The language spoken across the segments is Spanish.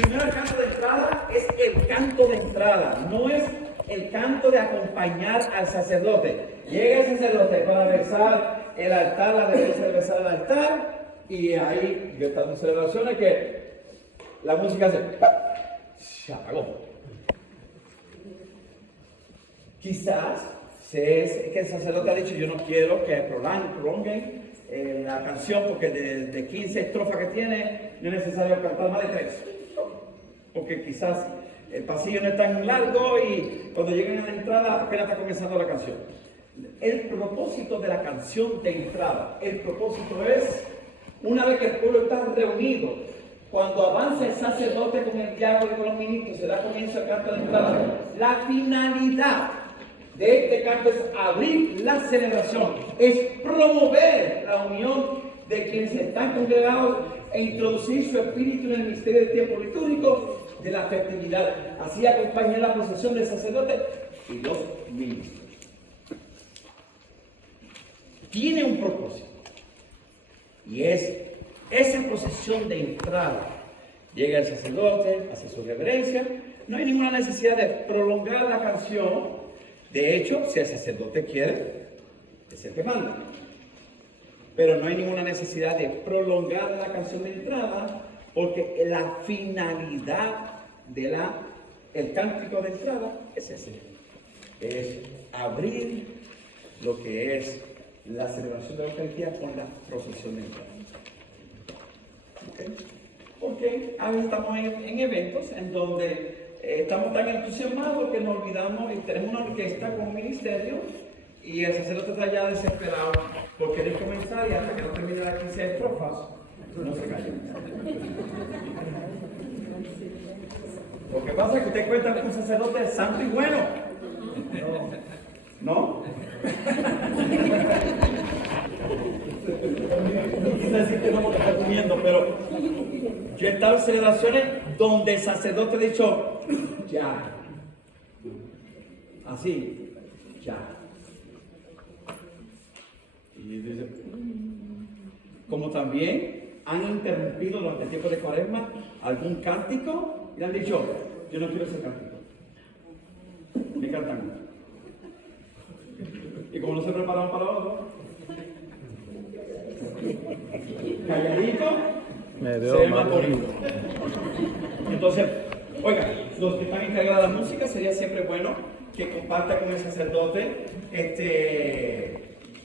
Primero el canto de entrada es el canto de entrada, no es el canto de acompañar al sacerdote. Llega el sacerdote para besar el altar, la derecha de besar el altar, y ahí están celebraciones que la música se apagó. Quizás es que el sacerdote ha dicho: yo no quiero que prolonguen la canción, porque de 15 estrofas que tiene no es necesario cantar más de 3, porque quizás el pasillo no es tan largo y cuando lleguen a la entrada apenas está comenzando la canción. El propósito de la canción de entrada, el propósito es, una vez que el pueblo está reunido, cuando avanza el sacerdote con el diácono y con los ministros, se da comienzo al canto de entrada. La finalidad de este canto es abrir la celebración, es promover la unión de quienes están congregados e introducir su espíritu en el misterio del tiempo litúrgico de la festividad. Así acompaña la procesión del sacerdote y los ministros. Tiene un propósito, y es esa procesión de entrada. Llega el sacerdote, hace su reverencia, no hay ninguna necesidad de prolongar la canción. De hecho, si el sacerdote quiere, es el que manda. Pero no hay ninguna necesidad de prolongar la canción de entrada, porque la finalidad del cántico de entrada es ese. Es abrir lo que es la celebración de la Eucaristía con la procesión de entrada. ¿Okay? Porque ahora estamos en eventos en donde estamos tan entusiasmados que nos olvidamos y tenemos una orquesta con un ministerio y el sacerdote está ya desesperado por querer comenzar, y hasta que no termine las 15 estrofas no se calla. Lo que pasa es que usted cuenta que un sacerdote es santo y bueno. ¿No? No quise decir que no, porque está comiendo, pero yo he estado en celebraciones donde el sacerdote ha dicho: ya. Así, ya. Y dice, como también han interrumpido durante el tiempo de Cuaresma algún cántico y han dicho: yo no quiero ese cántico. Me cantan. Y como no se prepararon para otro, calladito, se ve más bonito. Entonces, oigan, los que están encargados de la música, sería siempre bueno que compartan con el sacerdote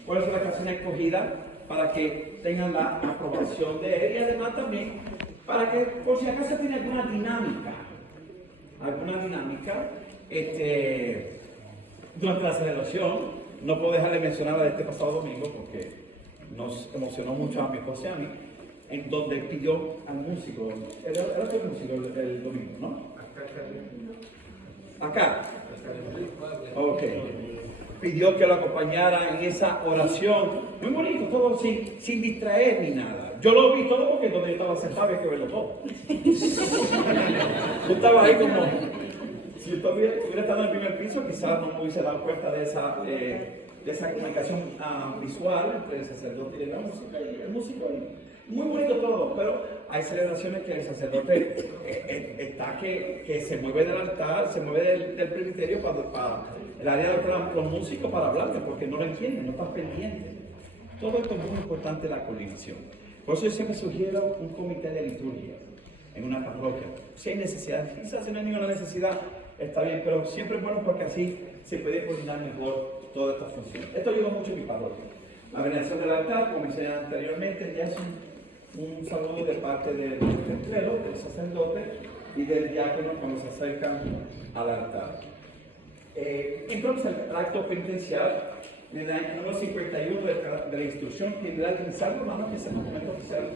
cuáles son las canciones escogidas, para que tengan la aprobación de él, y además también para que, por si acaso tiene alguna dinámica durante la celebración. No puedo dejar de mencionar la de este pasado domingo, porque nos emocionó mucho a mi esposa y a mí, en donde pidió al músico, era el músico el domingo, ¿no? Acá. Ok. Pidió que lo acompañara en esa oración. Muy bonito, todo sin distraer ni nada. Yo lo vi todo porque donde yo estaba sentado había que verlo todo. Yo estaba ahí como... Si yo hubiera estado en el primer piso, quizás no me hubiese dado cuenta de esa comunicación visual entre el sacerdote y la música, y el músico. Muy bonito todo, pero hay celebraciones que el sacerdote está que se mueve del altar, se mueve del presbiterio para el área de los músicos para hablarle, porque no lo entienden, no están pendientes. Todo esto es muy importante, la coordinación. Por eso yo siempre sugiero un comité de liturgia en una parroquia. Si hay necesidad, quizás si no hay ninguna necesidad, está bien, pero siempre es bueno porque así se puede coordinar mejor todas estas funciones. Esto ayuda mucho en mi parroquia. La veneración del altar, como mencioné anteriormente, ya es un saludo de parte del clero, del sacerdote y del diácono cuando se acercan al altar. Entonces, el acto penitencial, en el año número 51 de la Instrucción General de San Romano, que es el documento oficial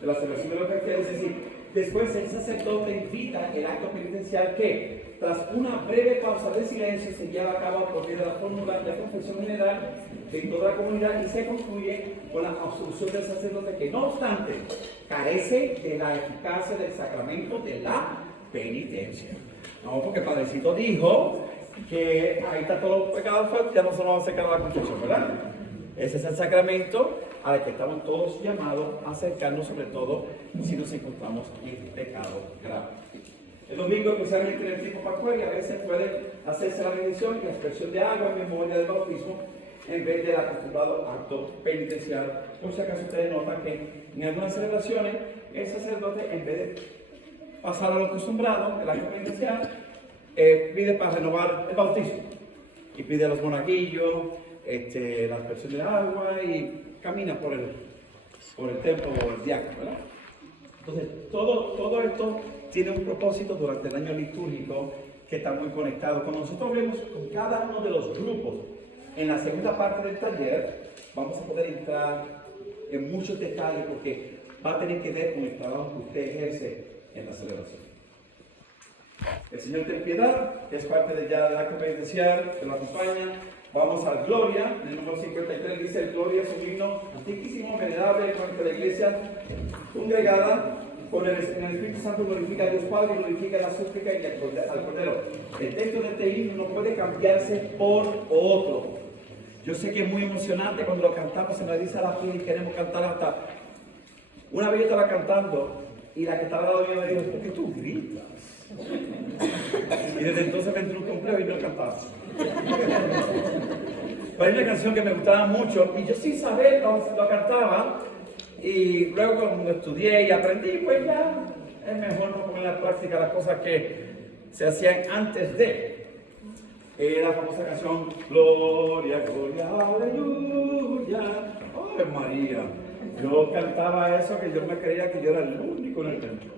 de la celebración de la Eucaristía, es decir, después el sacerdote invita el acto penitencial que, tras una breve pausa de silencio, se lleva a cabo por medio de la fórmula de confesión general de toda la comunidad y se concluye con la absolución del sacerdote, que no obstante carece de la eficacia del sacramento de la penitencia. No, porque el Padrecito dijo que ahí está todo los pecados, ya no se nos va a acercar a la confesión, ¿verdad? Ese es el sacramento al que estamos todos llamados a acercarnos, sobre todo si nos encontramos en pecado grave. El domingo, especialmente en el tiempo pascual, y a veces puede hacerse la bendición y la expresión de agua en memoria del bautismo en vez del acostumbrado acto penitencial. Por si acaso ustedes notan que en algunas celebraciones el sacerdote, en vez de pasar a lo acostumbrado, el acto penitencial, pide para renovar el bautismo y pide a los monaguillos la aspersión de agua y camina por el templo o el diácono, ¿verdad? Entonces, todo esto tiene un propósito durante el año litúrgico que está muy conectado. Cuando nosotros vemos con cada uno de los grupos en la segunda parte del taller, vamos a poder entrar en muchos detalles porque va a tener que ver con el trabajo que usted ejerce en la celebración. El Señor ten piedad, que es parte del acto penitencial, que lo acompaña. Vamos al Gloria, en el número 53 dice: el Gloria es un himno antiquísimo, venerable, con el que la iglesia congregada en el Espíritu Santo glorifica a Dios Padre, glorifica la súplica y al Cordero. El texto de este himno no puede cambiarse por otro. Yo sé que es muy emocionante cuando lo cantamos, se nos dice a la piel y queremos cantar hasta. Una vez yo estaba cantando y la que estaba al lado mío me dijo: ¿por qué tú gritas? Y desde entonces me entró un complejo y no cantaba. Pero hay una canción que me gustaba mucho y yo sin saber lo cantaba, y luego cuando estudié y aprendí, pues ya es mejor no poner en práctica las cosas que se hacían antes de. La famosa canción Gloria, Gloria, Aleluya, ¡ay María! Yo cantaba eso que yo me creía que yo era el único en el templo.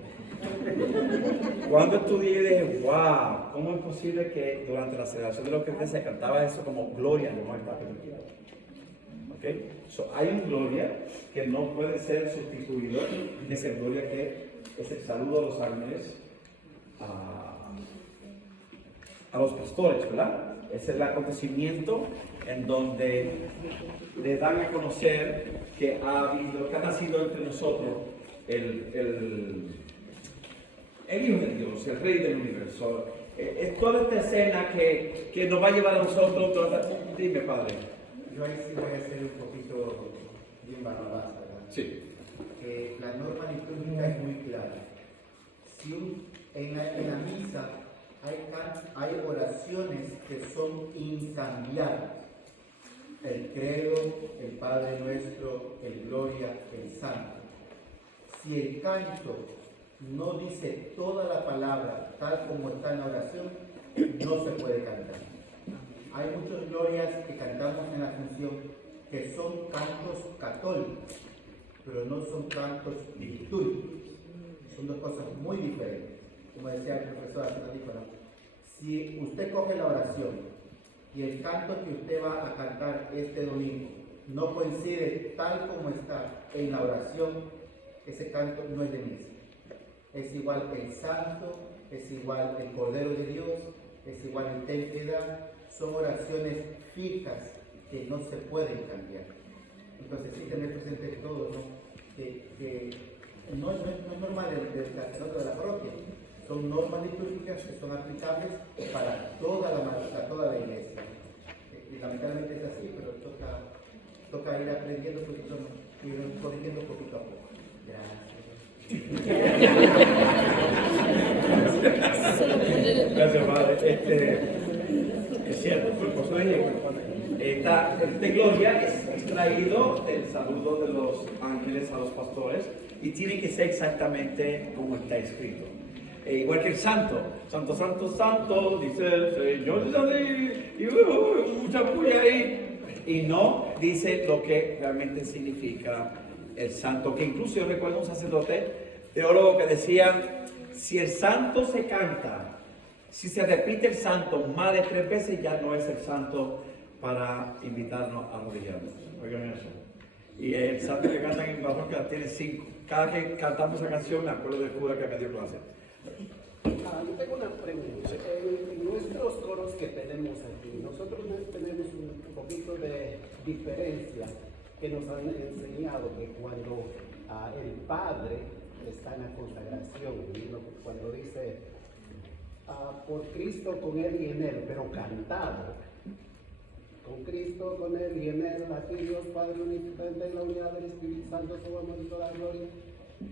Cuando estudié dije: wow, ¿cómo es posible que durante la celebración de los creyentes se cantaba eso como gloria no está permitida? ¿Okay? Hay un gloria que no puede ser sustituido, es el gloria que es el saludo a los ángeles, a los pastores, ¿verdad? Es el acontecimiento en donde le dan a conocer que ha nacido entre nosotros el Hijo de Dios, el Rey del Universo. Es toda esta escena que nos va a llevar a nosotros. Dime, Padre. Yo ahí sí voy a ser un poquito bien barrabás, ¿verdad? Sí. La norma litúrgica es muy clara. Si en la misa hay oraciones que son incambiables. El credo, el Padre Nuestro, el Gloria, el Santo. Si el canto no dice toda la palabra tal como está en la oración, no se puede cantar. Hay muchas glorias que cantamos en la función que son cantos católicos, pero no son cantos litúrgicos. Son dos cosas muy diferentes. Como decía el profesor hace ratito, ¿no? Si usted coge la oración y el canto que usted va a cantar este domingo no coincide tal como está en la oración, ese canto no es de misa. Es igual el Santo, es igual el Cordero de Dios, es igual el Ten Piedad. Son oraciones fijas que no se pueden cambiar. Entonces sí tener presente todo, ¿no? Que no es norma del sacerdote de la parroquia. Son normas litúrgicas que son aplicables para toda la iglesia. Y lamentablemente es así, pero toca ir aprendiendo, ir corrigiendo poquito a poco. Gracias, Padre. Es cierto, por eso dije, esta gloria es extraído del saludo de los ángeles a los pastores y tiene que ser exactamente como está escrito. Igual que el santo, santo, santo, santo, dice el Señor, y mucha bulla ahí, y no dice lo que realmente significa el santo, que incluso yo recuerdo un sacerdote teólogo que decía: si el santo se canta, si se repite el santo más de 3 veces, ya no es el santo para invitarnos a arrodillarnos. Oigan eso. Y el santo que cantan en parroquia tiene 5. Cada que cantamos esa canción me acuerdo del cura que me dio clase. Yo tengo una pregunta. Sí. En nuestros coros que tenemos aquí, nosotros tenemos un poquito de diferencia, que nos han enseñado que cuando el Padre está en la consagración, cuando dice por Cristo, con Él y en Él, pero cantado, con Cristo, con Él y en Él, aquí Dios Padre Omnipotente, en la unidad del Espíritu Santo, su amor y toda gloria.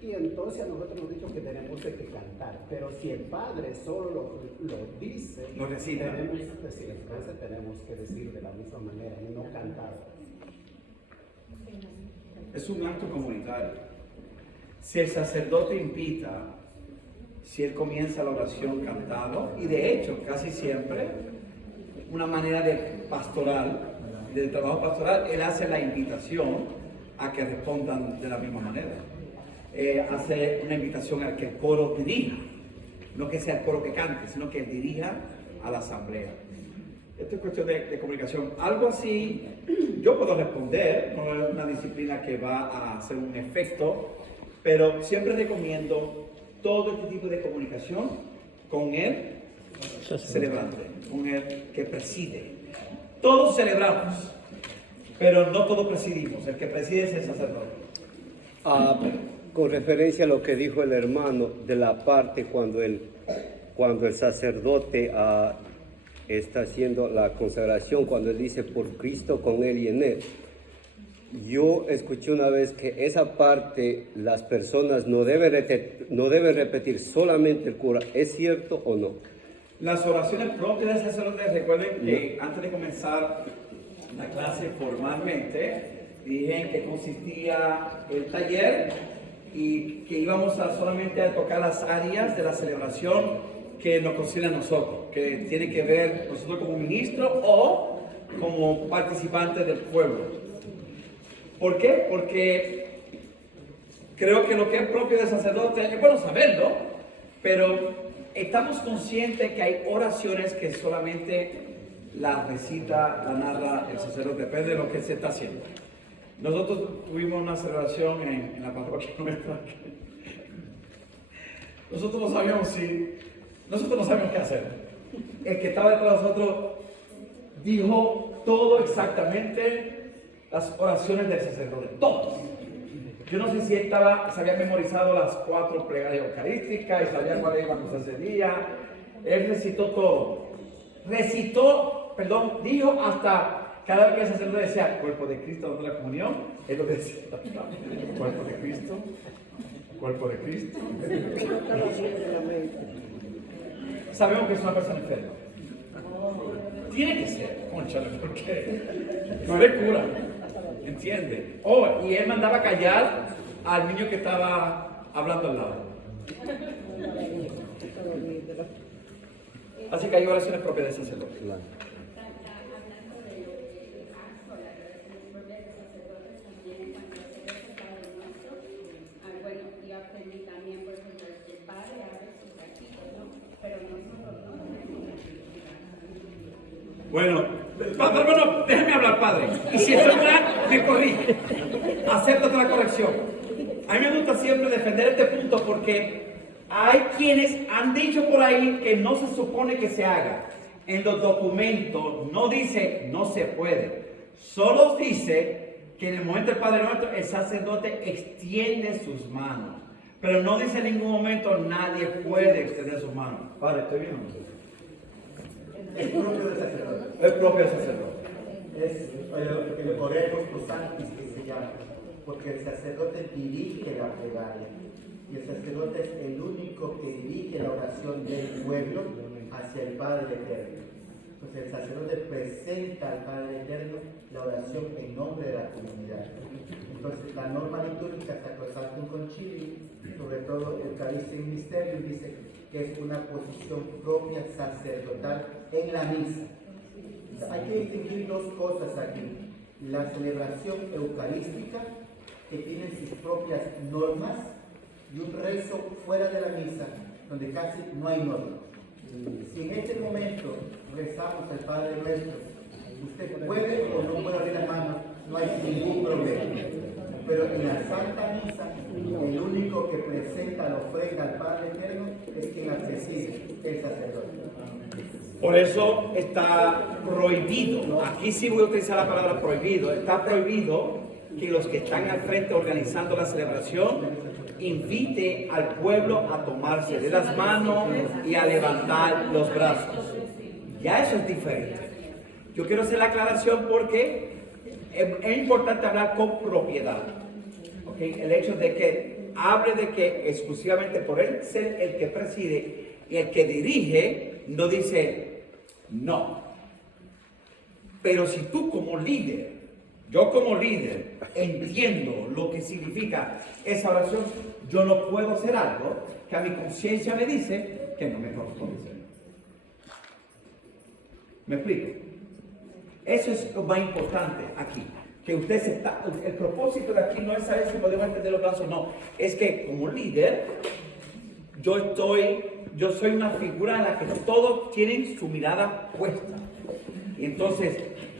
Y entonces a nosotros nos han dicho que tenemos que cantar, pero si el Padre solo lo dice, Lo recita. tenemos que decir, entonces tenemos que decir de la misma manera y no cantar. Es un acto comunitario. Si el sacerdote invita, si él comienza la oración cantado, y de hecho casi siempre una manera de pastoral, del trabajo pastoral, él hace la invitación a que respondan de la misma manera. Hace una invitación a que el coro dirija, no que sea el coro que cante, sino que dirija a la asamblea. Esto es cuestión de comunicación. Algo así, yo puedo responder, no es una disciplina que va a hacer un efecto, pero siempre recomiendo todo este tipo de comunicación con el celebrante, con el que preside. Todos celebramos, pero no todos presidimos. El que preside es el sacerdote. Con referencia a lo que dijo el hermano de la parte cuando el sacerdote está haciendo la consagración, cuando él dice por Cristo, con él y en él. Yo escuché una vez que esa parte las personas no deben repetir, solamente el cura. ¿Es cierto o no? Las oraciones propias del sacerdote, recuerden que antes de comenzar la clase formalmente, dije en qué consistía el taller y que íbamos solamente a tocar las áreas de la celebración que nos concierne a nosotros, que tiene que ver nosotros como ministro o como participantes del pueblo. ¿Por qué? Porque creo que lo que es propio del sacerdote es bueno saberlo, pero estamos conscientes que hay oraciones que solamente la recita, la narra el sacerdote, depende de lo que se está haciendo. Nosotros tuvimos una celebración en la parroquia nuestra. Nosotros no sabíamos qué hacer. El que estaba detrás de nosotros dijo todo exactamente las oraciones del sacerdote, todos. Yo no sé si él se había memorizado las 4 plegarias eucarísticas y sabía cuál iba a cosa ese día. Él recitó todo. Dijo hasta cada vez que el sacerdote decía cuerpo de Cristo dando la comunión, él lo decía. Cuerpo de Cristo, cuerpo de Cristo. Sabemos que es una persona enferma. Tiene que ser, cónchale, porque no eres cura. ¿Entiende? Y él mandaba callar al niño que estaba hablando al lado. Así que hay oraciones propias de sacerdote. Bueno, déjeme hablar, padre. Y si estoy mal, me corrige. Acéptate la corrección. A mí me gusta siempre defender este punto porque hay quienes han dicho por ahí que no se supone que se haga. En los documentos no dice no se puede. Solo dice que en el momento del Padre Nuestro el sacerdote extiende sus manos. Pero no dice en ningún momento nadie puede extender sus manos. Padre, ¿estoy bien? Es propio del sacerdote. Es propio del sacerdote. Es el oremos pro sanctis que se llama, porque el sacerdote dirige la plegaria y el sacerdote es el único que dirige la oración del pueblo hacia el Padre Eterno. Entonces el sacerdote presenta al Padre Eterno la oración en nombre de la comunidad. Entonces la norma litúrgica Sacrosanctum Concilii, sobre todo el Eucharistic Mysterium, dice que es una posición propia sacerdotal en la misa. Hay que distinguir 2 cosas aquí. La celebración eucarística, que tiene sus propias normas, y un rezo fuera de la misa, donde casi no hay normas. Si en este momento rezamos al Padre Nuestro, usted puede o no puede abrir la mano, no hay ningún problema. Pero en la Santa Misa, el único que presenta la ofrenda al Padre Eterno es quien la preside, el sacerdote. Por eso está prohibido, aquí sí voy a utilizar la palabra prohibido, está prohibido que los que están al frente organizando la celebración invite al pueblo a tomarse de las manos y a levantar los brazos. Ya eso es diferente. Yo quiero hacer la aclaración porque es importante hablar con propiedad. ¿Okay? El hecho de que hable de que exclusivamente por él ser el que preside y el que dirige, no dice no. Pero si tú como líder, yo como líder, entiendo lo que significa esa oración, yo no puedo hacer algo que a mi conciencia me dice que no me corresponde hacer. ¿Me explico? Eso es lo más importante aquí. Que usted se está, el propósito de aquí no es saber si podemos entender los brazos, no. Es que como líder, yo soy una figura en la que todos tienen su mirada puesta. Y entonces,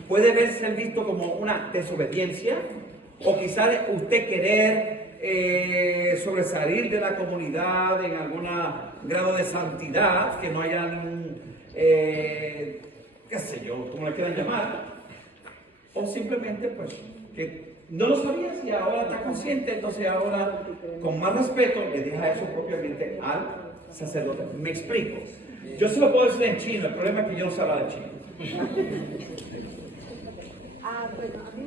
puede verse visto como una desobediencia, o quizás usted querer sobresalir de la comunidad en algún grado de santidad, que no haya qué sé yo, como le quieran llamar. O simplemente, pues, que no lo sabías y ahora está consciente, entonces ahora, con más respeto, le deja eso propiamente al sacerdote. Me explico. Yo se lo puedo decir en chino, el problema es que yo no sé hablar de chino. Bueno, a mí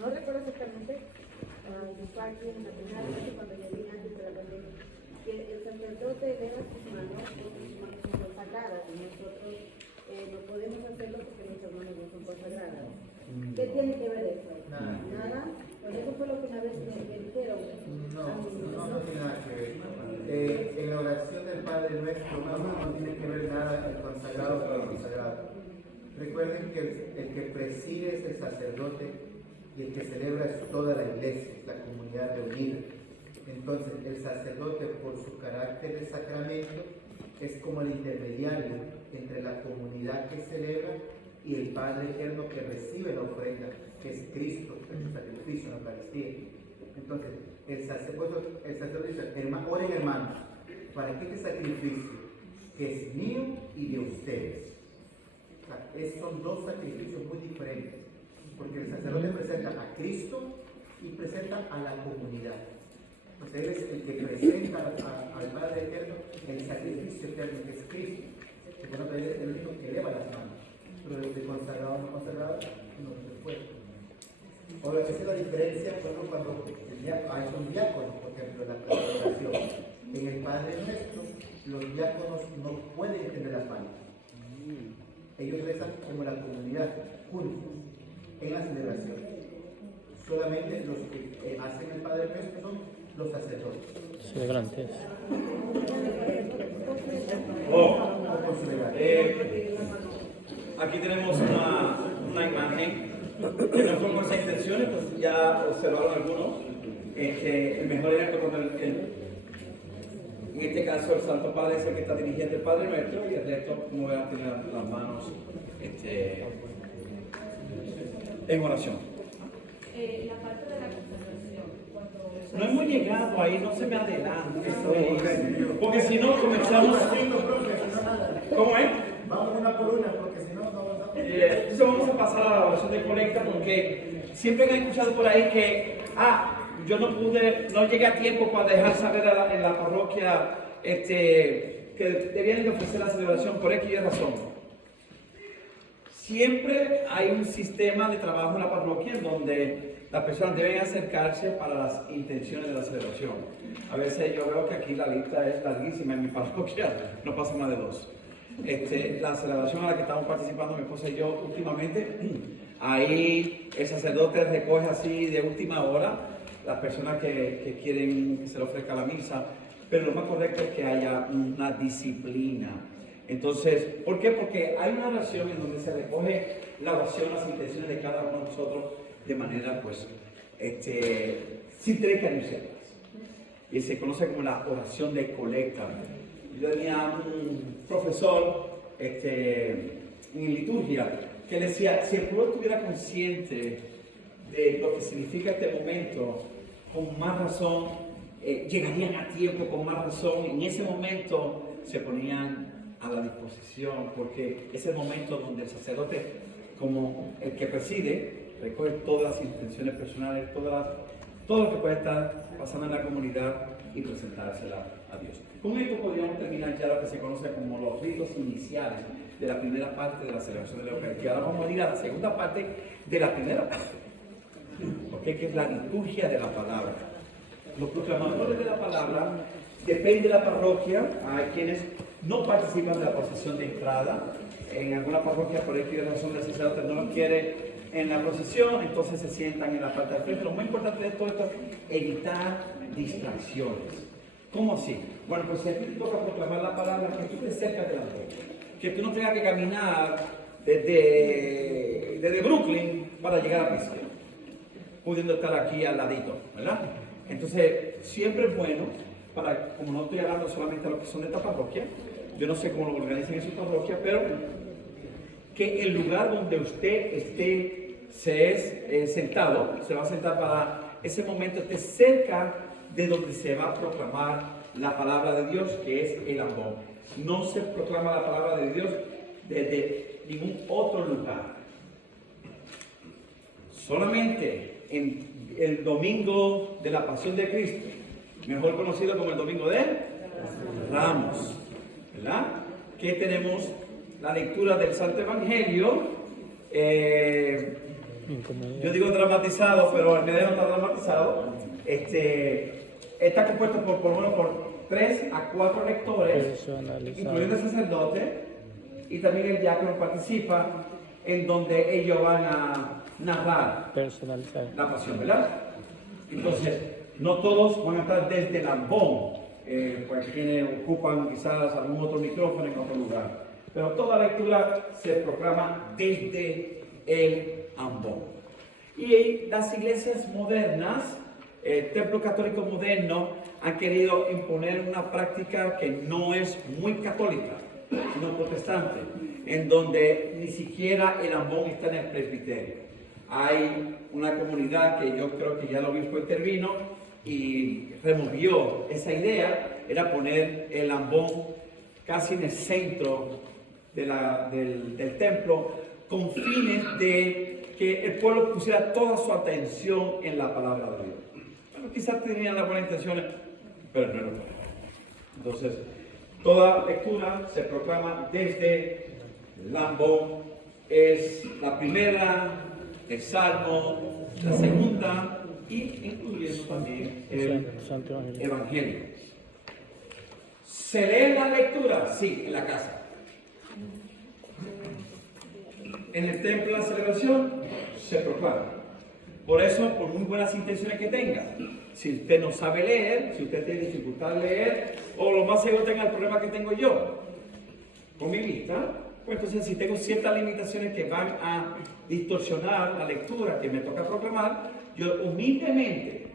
no recuerdo exactamente, fue aquí en la primera vez cuando yo vine antes de la pandemia, que el sacerdote eleva sus manos porque sus manos son consagradas y nosotros no podemos hacerlo porque nuestras manos no son consagradas. ¿Qué tiene que ver eso? Nada. Pues eso fue lo que una vez me dijeron. No tiene nada que ver. En la oración del Padre Nuestro no tiene que ver nada el consagrado con el consagrado. Recuerden que el que preside es el sacerdote y el que celebra es toda la iglesia, la comunidad reunida. Entonces, el sacerdote, por su carácter de sacramento, es como el intermediario entre la comunidad que celebra y el Padre Eterno que recibe la ofrenda, que es Cristo, que es el sacrificio en la Eucaristía. Entonces, el sacerdote dice, oren hermanos, para que este sacrificio, que es mío y de ustedes. O sea, son dos sacrificios muy diferentes, porque el sacerdote presenta a Cristo y presenta a la comunidad. Entonces, él es el que presenta al Padre Eterno el sacrificio eterno, que es Cristo. Porque él es el único que eleva las manos. Pero de consagrado a no consagrado no se puede. Ahora, esa es la diferencia cuando hay un diácono, por ejemplo, en la celebración. En el Padre Nuestro, los diáconos no pueden extender las manos. Ellos rezan como la comunidad, juntos, en la celebración. Solamente los que hacen el Padre Nuestro son los sacerdotes. Celebrantes. Aquí tenemos una imagen que no fue con esas intenciones, pues ya observaron algunos. El mejor era cuando en este caso el Santo Padre es el que está dirigiendo el Padre Nuestro y el resto, como vean, tiene las manos en oración. La parte de la consagración, cuando... No hemos llegado ahí, no se me adelante, porque si no comenzamos... ¿Cómo es? Vamos una por una, porque si no, no avanzamos. Entonces vamos a pasar a la oración de colecta, porque siempre han escuchado por ahí que, yo no llegué a tiempo para dejar saber en la parroquia que debían de ofrecer la celebración por X razón. Siempre hay un sistema de trabajo en la parroquia en donde las personas deben acercarse para las intenciones de la celebración. A veces yo veo que aquí la lista es larguísima en mi parroquia, no pasa más de 2. La celebración a la que estamos participando mi esposa y yo últimamente, ahí el sacerdote recoge así de última hora las personas que quieren que se le ofrezca la misa, pero lo más correcto es que haya una disciplina. Entonces, ¿por qué? Porque hay una oración en donde se recoge la oración, las intenciones de cada uno de nosotros de manera, pues, sin tener que anunciarlas. Y se conoce como la oración de colecta. Yo tenía un profesor en liturgia que le decía, si el pueblo estuviera consciente de lo que significa este momento, con más razón, llegarían a tiempo, con más razón, en ese momento se ponían a la disposición, porque es el momento donde el sacerdote, como el que preside, recoge todas las intenciones personales, todo lo que puede estar pasando en la comunidad y presentársela a Dios. Con esto podríamos terminar ya lo que se conoce como los ritos iniciales de la primera parte de la celebración de la Eucaristía. Ahora vamos a ir a la segunda parte de la primera parte, porque es la liturgia de la palabra. los proclamadores de la palabra, depende de la parroquia. Hay quienes no participan de la procesión de entrada. En alguna parroquia, por X razón, el sacerdote no los quiere en la procesión, entonces se sientan en la parte del frente. Lo muy importante de todo esto es evitar distracciones. ¿Cómo así? Bueno, pues si a ti te toca proclamar la palabra, que tú estés cerca de la puerta, que tú no tengas que caminar desde Brooklyn para llegar a Pisco, pudiendo estar aquí al ladito, ¿verdad? Entonces, siempre es bueno, como no estoy hablando solamente de los que son de esta parroquia, yo no sé cómo lo organizan en su parroquia, pero que el lugar donde usted esté sentado, se va a sentar para ese momento, esté cerca de donde se va a proclamar la palabra de Dios, que es el ambón. No se proclama la palabra de Dios desde ningún otro lugar. Solamente en el domingo de la Pasión de Cristo, mejor conocido como el domingo de Ramos, ¿verdad? Que tenemos la lectura del Santo Evangelio. Yo digo dramatizado, pero el video no está dramatizado. Está compuesto por lo menos por 3 a 4 lectores, incluyendo el sacerdote, y también el diácono participa, en donde ellos van a narrar la pasión, ¿verdad? Entonces, no todos van a estar desde el ambón, pues quienes ocupan quizás algún otro micrófono en otro lugar, pero toda lectura se proclama desde el ambón. Y las iglesias modernas, el templo católico moderno, han querido imponer una práctica que no es muy católica, sino protestante, en donde ni siquiera el ambón está en el presbiterio. Hay una comunidad que yo creo que ya el obispo intervino y removió esa idea, era poner el ambón casi en el centro del templo, con fines de que el pueblo pusiera toda su atención en la palabra de Dios. Bueno, quizás tenían las buenas intenciones, pero no era lo. Entonces, toda lectura se proclama desde el ambón. Es la primera, el salmo, la segunda y incluyendo también el Evangelio. ¿Se lee la lectura? Sí, en la casa. En el templo de la celebración se proclama. Por eso, por muy buenas intenciones que tenga, si usted no sabe leer, si usted tiene dificultad de leer, o lo más seguro tenga el problema que tengo yo con mi vista, pues entonces si tengo ciertas limitaciones que van a distorsionar la lectura que me toca proclamar, yo humildemente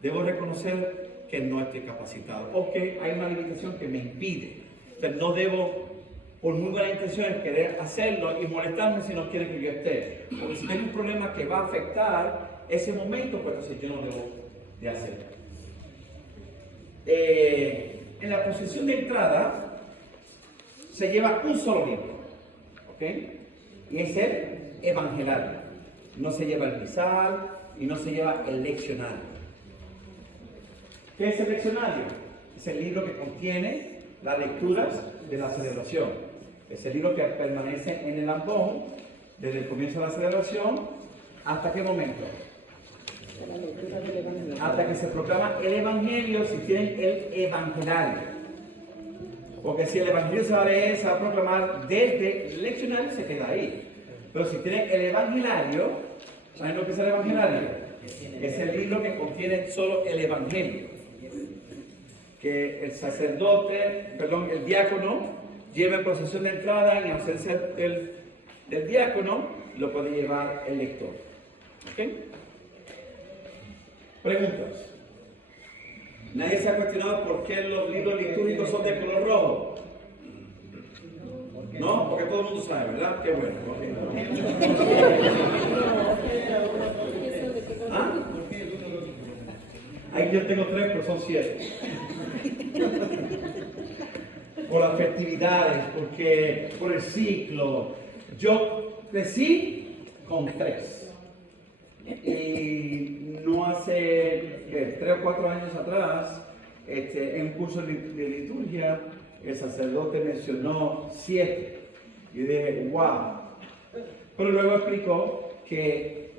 debo reconocer que no estoy capacitado o que hay una limitación que me impide. Entonces no debo, por muy buenas intenciones, querer hacerlo y molestarme si no quieren que yo esté. Porque si hay un problema que va a afectar ese momento, pues entonces yo no debo de hacerlo. En la procesión de entrada se lleva un solo libro, ¿ok? Y es el Evangelario. No se lleva el misal y no se lleva el leccionario. ¿Qué es el leccionario? Es el libro que contiene las lecturas de la celebración. Es el libro que permanece en el ambón desde el comienzo de la celebración. ¿Hasta qué momento? Hasta que se proclama el Evangelio, si tienen el Evangelario. Porque si el Evangelio se va a leer, se va a proclamar desde el leccionario, se queda ahí. Pero si tienen el Evangelario, ¿saben lo que es el Evangelario? Es el libro que contiene solo el Evangelio. Que el el diácono, lleva en procesión de entrada, en ausencia del diácono, lo puede llevar el lector. ¿Ok? Preguntas. Nadie se ha cuestionado por qué los libros litúrgicos son de color rojo. ¿No? Porque todo el mundo sabe, ¿verdad? Qué bueno. ¿Ah? Ahí yo tengo 3, pero son 7. Por las festividades, por el ciclo. Yo crecí con 3. Y no hace 3 o 4 años atrás, en un curso de liturgia, el sacerdote mencionó 7. Y dije, wow. Pero luego explicó que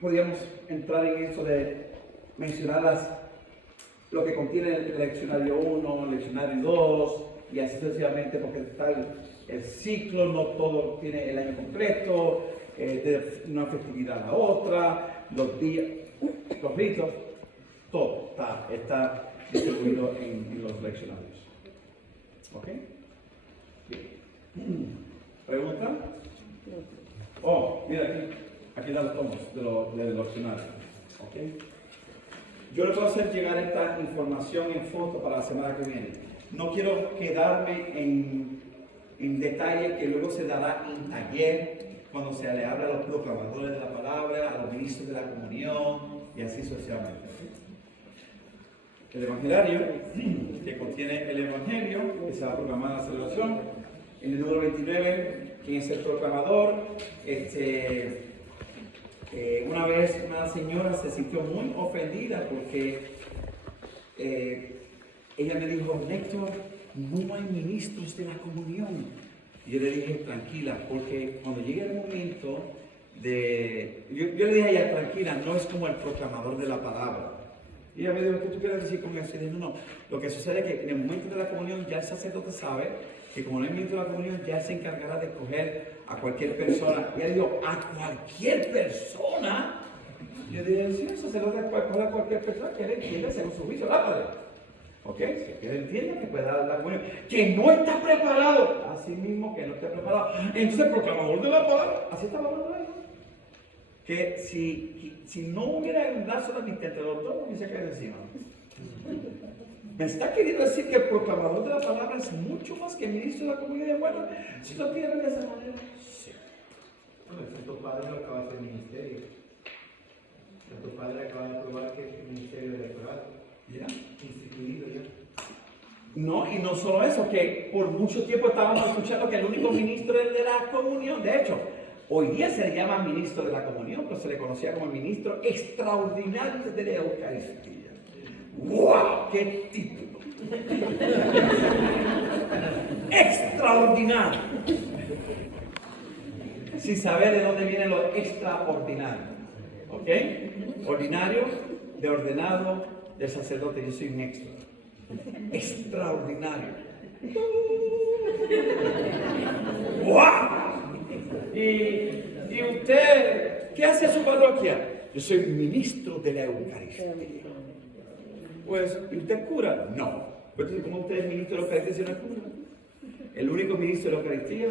podíamos entrar en eso de mencionar lo que contiene el leccionario 1, el leccionario 2, y así sucesivamente, porque está el ciclo, no todo tiene el año completo, de una festividad a la otra, los días, los ritos, todo está distribuido en los leccionarios. ¿Ok? Bien. ¿Pregunta? Oh, mira aquí las tomos del leccionario. ¿Ok? Yo le puedo hacer llegar esta información en foto para la semana que viene. No quiero quedarme en detalle que luego se dará en taller cuando se le habla a los proclamadores de la palabra, a los ministros de la comunión y así sucesivamente. El evangelario, que contiene el evangelio, que se va a proclamar en la celebración. En el número 29, ¿quién es el proclamador? Una vez una señora se sintió muy ofendida porque ella me dijo, Héctor, no hay ministros de la comunión. Y yo le dije, tranquila, porque cuando llegue el momento yo le dije a ella, tranquila, no es como el proclamador de la palabra. Y ella me dijo, ¿qué tú quieres decir con eso? Y dije, no, lo que sucede es que en el momento de la comunión ya el sacerdote sabe que como no hay ministro de la comunión, ya se encargará de escoger a cualquier persona. Y ella dijo, ¿a cualquier persona? Y yo dije, sí, el sacerdote puede escoger a cualquier persona que él entienda según su juicio, padre. ¿Ok? Si él entiende que puede dar la comunión. Que no está preparado. Así mismo que no está preparado. Entonces el proclamador de la palabra, así estaba hablando de él. Que si no hubiera enlace entre los dos, hubiese caído encima. ¿Me está queriendo decir que el proclamador de la palabra es mucho más que el ministro de la comunidad? Bueno, si lo quiere ver de esa manera, sí. Tu padre no acaba de hacer ministerio. Tu padre acaba de probar que es el ministerio electoral. ¿Ya? Instituido ya. No, y no solo eso, que por mucho tiempo estábamos escuchando que el único ministro es el de la comunión. De hecho, hoy día se le llama ministro de la comunión, pero se le conocía como el ministro extraordinario de la Eucaristía. ¡Wow! ¡Qué título! ¡Extraordinario! Sin saber de dónde viene lo extraordinario. ¿Ok? Ordinario, de ordenado, de sacerdote. Yo soy un extra. Extraordinario. ¡Wow! ¿Y usted qué hace en su parroquia? Yo soy ministro de la Eucaristía. Pues, ¿y usted cura? No. Pues, ¿cómo usted es ministro de la Eucaristía si no es cura? El único ministro de la Eucaristía,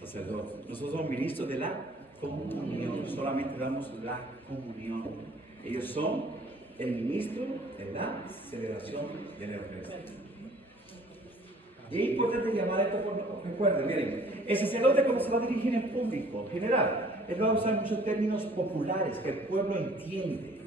sacerdote. Nosotros somos ministros de la comunión. Solamente damos la comunión. Ellos son el ministro de la celebración de la Eucaristía. Y es importante llamar esto por recuerden, miren, el sacerdote cuando se va a dirigir en público, general, él va a usar muchos términos populares que el pueblo entiende.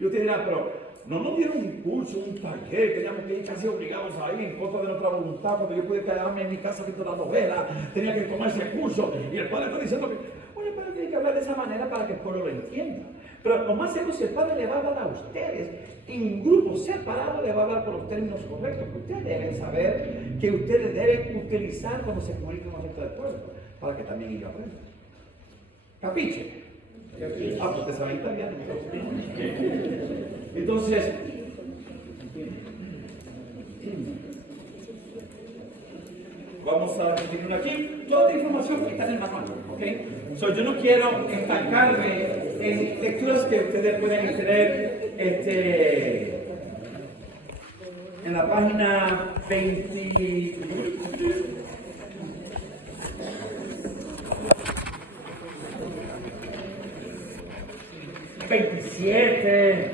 Y usted dirá, pero no nos dieron un curso, un taller, teníamos que ir casi obligados a ir en contra de nuestra voluntad, cuando yo pude quedarme en mi casa viendo la novela, tenía que tomar ese curso, y el padre está diciendo que, bueno, el padre tiene que hablar de esa manera para que el pueblo lo entienda. Pero lo más seguro, si el padre le va a hablar a ustedes, en un grupo separado le va a hablar por los términos correctos, que ustedes deben saber, que ustedes deben utilizar cuando se comunican con el resto del pueblo, para que también ellos aprendan. ¿Capiche? Ah, pues te saben italiano. Entonces, vamos a continuar aquí. Toda esta información está en el manual, ¿ok? So, yo no quiero estancarme en lecturas que ustedes pueden tener en la página 27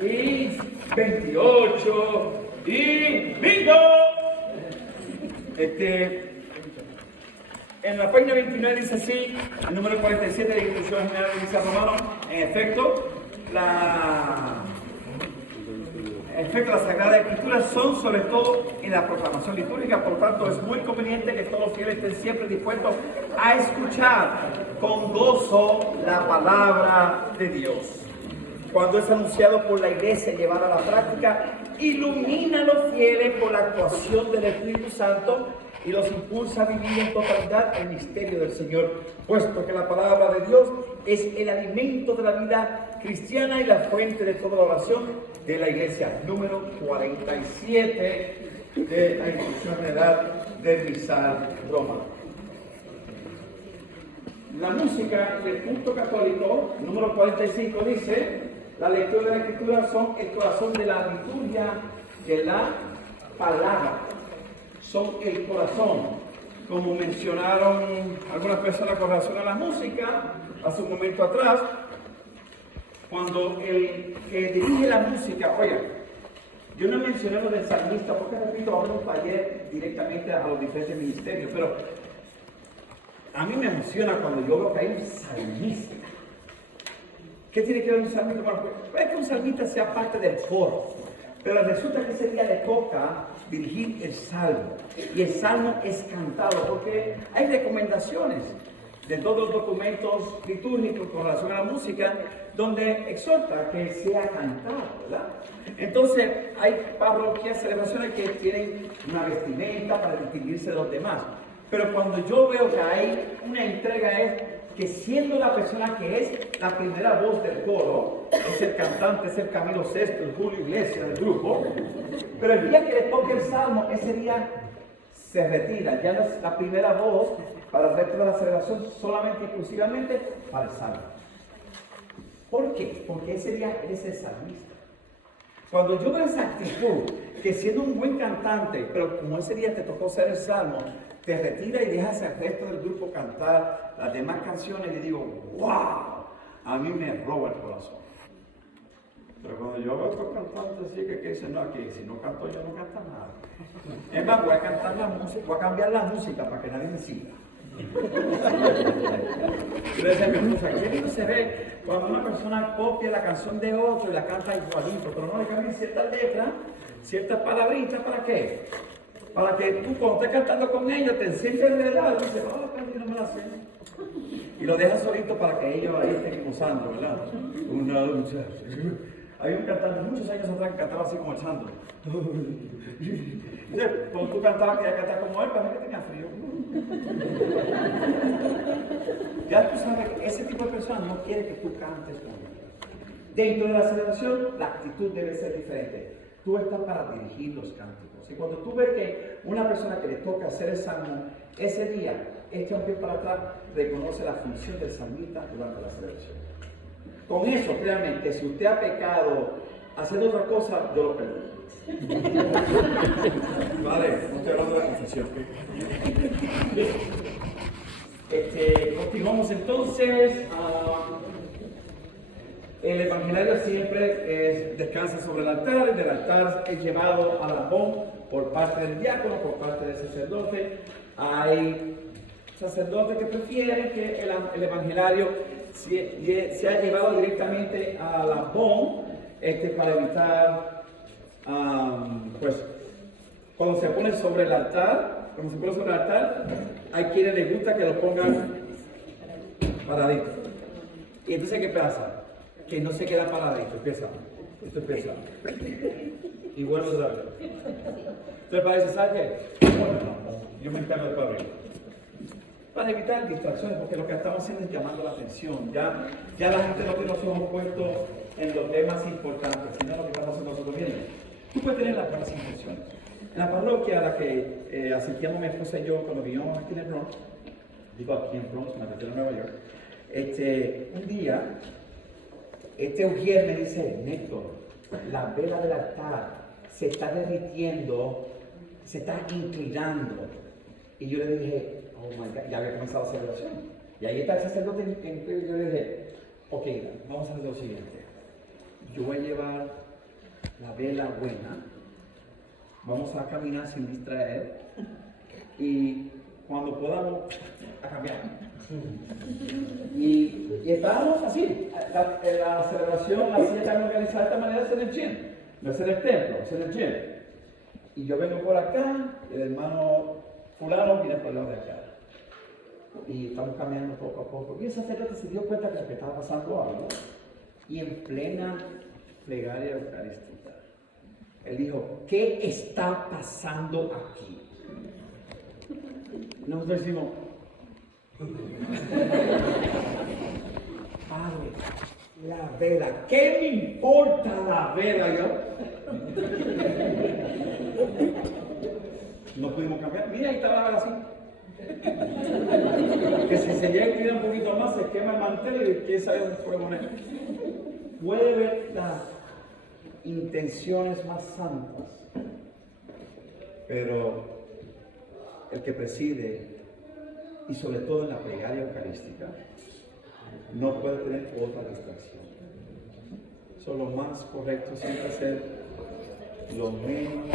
y 28 y ¡bingo! En la página 29 dice así, el número 47 de la Instrucción General de Iglesia Romana, en efecto, las Sagradas Escrituras son sobre todo en la proclamación litúrgica, por tanto es muy conveniente que todos los fieles estén siempre dispuestos a escuchar con gozo la palabra de Dios. Cuando es anunciado por la iglesia y llevado a la práctica, ilumina a los fieles por la actuación del Espíritu Santo y los impulsa a vivir en totalidad el misterio del Señor, puesto que la palabra de Dios es el alimento de la vida cristiana y la fuente de toda la oración de la iglesia. Número 47 de la Instrucción General del Misal Roma. La música y el culto católico, número 45, dice: la lectura de la escritura son el corazón de la liturgia de la palabra. Son el corazón. Como mencionaron algunas personas con relación a la música hace un momento atrás, cuando el que dirige la música, oye, yo no mencioné lo del salmista porque, repito, ahora un taller directamente a los diferentes ministerios, pero a mí me emociona cuando yo veo que hay un salmista. ¿Qué tiene que ver un salmista? Bueno, puede que un salmista sea parte del coro, pero resulta que ese día le toca dirigir el salmo. Y el salmo es cantado, porque hay recomendaciones de todos los documentos litúrgicos con relación a la música, donde exhorta que sea cantado, ¿verdad? Entonces, hay parroquias, celebraciones que tienen una vestimenta para distinguirse de los demás. Pero cuando yo veo que hay una entrega, es que siendo la persona que es la primera voz del coro, es el cantante, es el Camilo VI, el Julio Iglesias del grupo, pero el día que le toque el salmo, ese día se retira, ya no es la primera voz para el resto de la celebración, solamente exclusivamente para el salmo. ¿Por qué? Porque ese día eres el salmista. Cuando yo veo esa actitud, que siendo un buen cantante, pero como ese día te tocó ser el salmo, te retira y dejas al resto del grupo cantar las demás canciones y digo, wow, a mí me roba el corazón. Pero cuando yo veo a estos cantantes así que dicen, no, que si no canto yo no canto nada. Es más, voy a cantar la música, voy a cambiar la música para que nadie me siga. Yo le decía a mi esposa, qué lindo se ve cuando una persona copia la canción de otro y la canta igualito, pero no le cambia ciertas letras, ciertas palabritas, ¿para qué? Para que tú cuando estés cantando con ellos te enseñes de edad y dices, oh, casi no me la sé. Y lo dejas solito para que ellos ahí estén usando, ¿verdad? Una lucha. Había un cantante muchos años atrás que cantaba así como el santo. Entonces, cuando tú cantabas, querías cantar como él, para mí que tenía frío. Ya tú sabes que ese tipo de personas no quiere que tú cantes con él. Dentro de la celebración, la actitud debe ser diferente. Tú estás para dirigir los cánticos. Y cuando tú ves que una persona que le toca hacer el salmo, ese día, echa un pie para atrás, reconoce la función del salmista durante la celebración. Con eso, realmente, si usted ha pecado haciendo otra cosa, yo lo perdono. Vale, no estoy hablando de la confesión. Continuamos entonces. El evangelario siempre descansa sobre el altar, y del altar es llevado al ambón por parte del diácono, por parte del sacerdote. Hay sacerdotes que prefieren que el evangelario sea llevado directamente al ambón, para evitar, pues, cuando se pone sobre el altar, hay quienes les gusta que lo pongan paradito. Y entonces, ¿qué pasa? Que no se queda paradito, esto empieza. Y vuelve otra vez. Entonces parece, ¿sabes qué? Bueno, yo me encargo de padre. Para evitar distracciones, porque lo que estamos haciendo es llamando la atención. Ya la gente no tiene los ojos puestos en los temas importantes, sino lo que estamos haciendo nosotros. Miren, tú puedes tener las buenas intenciones. En la parroquia a la que asistíamos mi esposa y yo cuando vivíamos aquí en el Bronx, aquí en Bronx, me refiero a Nueva York, un día, Ujiel me dice, Néstor, la vela del altar se está derritiendo, se está inclinando. Y yo le dije, oh my God, ya había comenzado la celebración. Y ahí está el sacerdote, y yo le dije, ok, vamos a hacer lo siguiente. Yo voy a llevar la vela buena, vamos a caminar sin distraer, y cuando podamos, a cambiar. Y estábamos así, la celebración la hacía tan organizada de esta manera, es en el gym, no es en el templo, es en el gym. Y yo vengo por acá, el hermano fulano viene por el lado de acá. Y estamos caminando poco a poco. Y el sacerdote se dio cuenta que estaba pasando algo. Y en plena plegaria eucarística, él dijo, ¿qué está pasando aquí? Nosotros decimos, Padre, La vela. ¿Qué me importa la vela yo? No pudimos cambiar. Mira, ahí estaba la vela así. Que si se llega a inclinar un poquito más, se quema el mantel y quién sabe dónde puede poner. Puede ver las intenciones más santas, pero el que preside, y sobre todo en la plegaria eucarística, no puede tener otra distracción. So, lo más correcto siempre hacer lo menos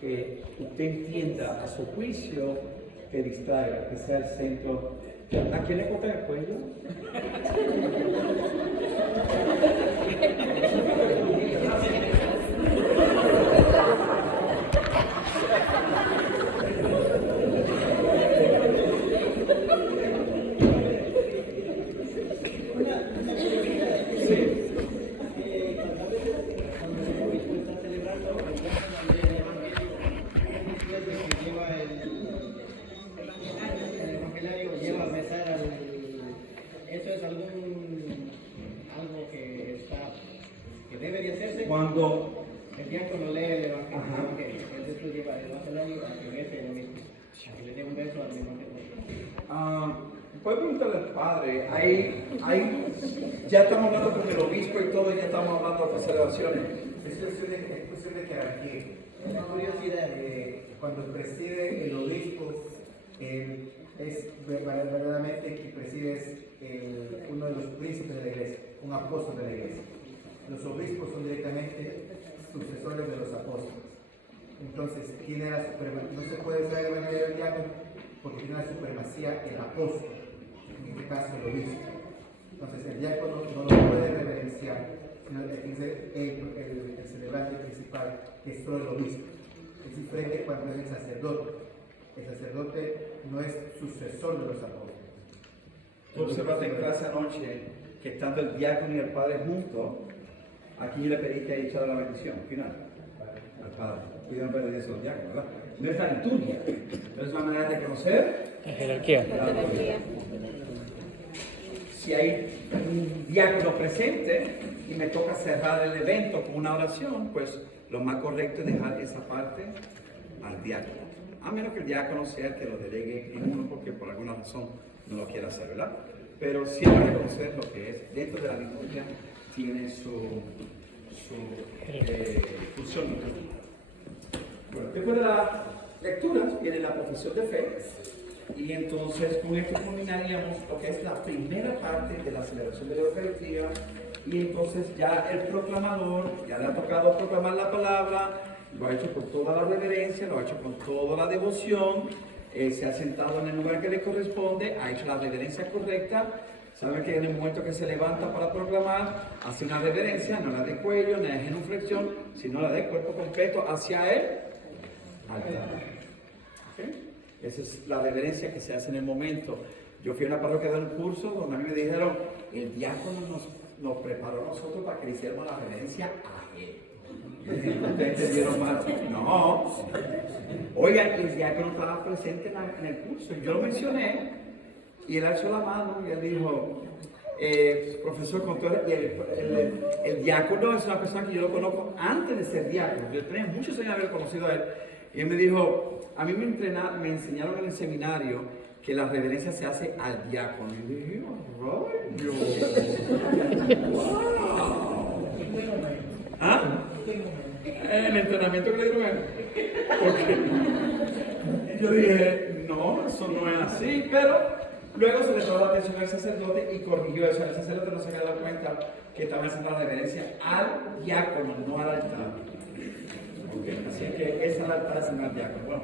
que usted entienda a su juicio que distraiga, que sea el centro. ¿A quién le corta el cuello? Cuando el diácono lee el evangelio, que él después lleva el evangelio a que bese lo mismo, a que le dé un beso al evangelio. Puede preguntarle al padre, ahí ya estamos hablando con el obispo y todo, ya estamos hablando de celebraciones. Es cuestión de jerarquía. Una curiosidad, cuando preside el obispo, es verdaderamente que preside uno de los príncipes de la iglesia, un apóstol de la iglesia. Los obispos son directamente sucesores de los apóstoles. Entonces, tiene la supremacía, no se puede ser el evangelio del diácono porque tiene la supremacía el apóstol, en este caso el obispo. Entonces, el diácono no lo puede reverenciar, sino que es el celebrante principal, que es solo el obispo. Es diferente cuando es el sacerdote. El sacerdote no es sucesor de los apóstoles. Tú observaste en clase anoche que estando el diácono y el padre juntos, aquí le pedí que echara la bendición final al padre. Pidieron perder eso al diácono, ¿verdad? No es la liturgia, pero es una manera de conocer La jerarquía. Si hay un diácono presente y me toca cerrar el evento con una oración, pues lo más correcto es dejar esa parte al diácono. A menos que el diácono sea el que lo delegue en uno porque por alguna razón no lo quiera hacer, ¿verdad? Pero siempre reconocer lo que es dentro de la liturgia tiene su función litúrgica. Bueno, después de las lecturas viene la profesión de fe y entonces con esto culminaríamos lo que es la primera parte de la celebración de la Eucaristía y entonces ya el proclamador, ya le ha tocado proclamar la palabra, lo ha hecho con toda la reverencia, lo ha hecho con toda la devoción, se ha sentado en el lugar que le corresponde, ha hecho la reverencia correcta. Sabe que en el momento que se levanta para proclamar, hace una reverencia, no la de cuello, no la de genuflexión, sino la de cuerpo completo hacia el altar. ¿Okay? Esa es la reverencia que se hace en el momento. Yo fui a una parroquia de un curso donde a mí me dijeron, el diácono nos preparó a nosotros para que le hiciéramos la reverencia a él. ¿Ustedes entendieron mal? No. Oigan, el diácono estaba presente en el curso, yo lo mencioné. Y él alzó la mano y él dijo, profesor, con todo el diácono es una persona que yo lo conozco antes de ser diácono. Yo tenía muchos años de haber conocido a él. Y él me dijo, a mí me enseñaron en el seminario que la reverencia se hace al diácono. Y yo dije, ¡oh, wow! ¿Ah? El entrenamiento que le dieron a él. Porque yo dije, no, eso no es así, pero luego se le tomó la atención al sacerdote y corrigió eso. El sacerdote no se había dado cuenta que estaba haciendo la reverencia al diácono, no al altar. Okay. Así que es al altar, es al diácono. Bueno,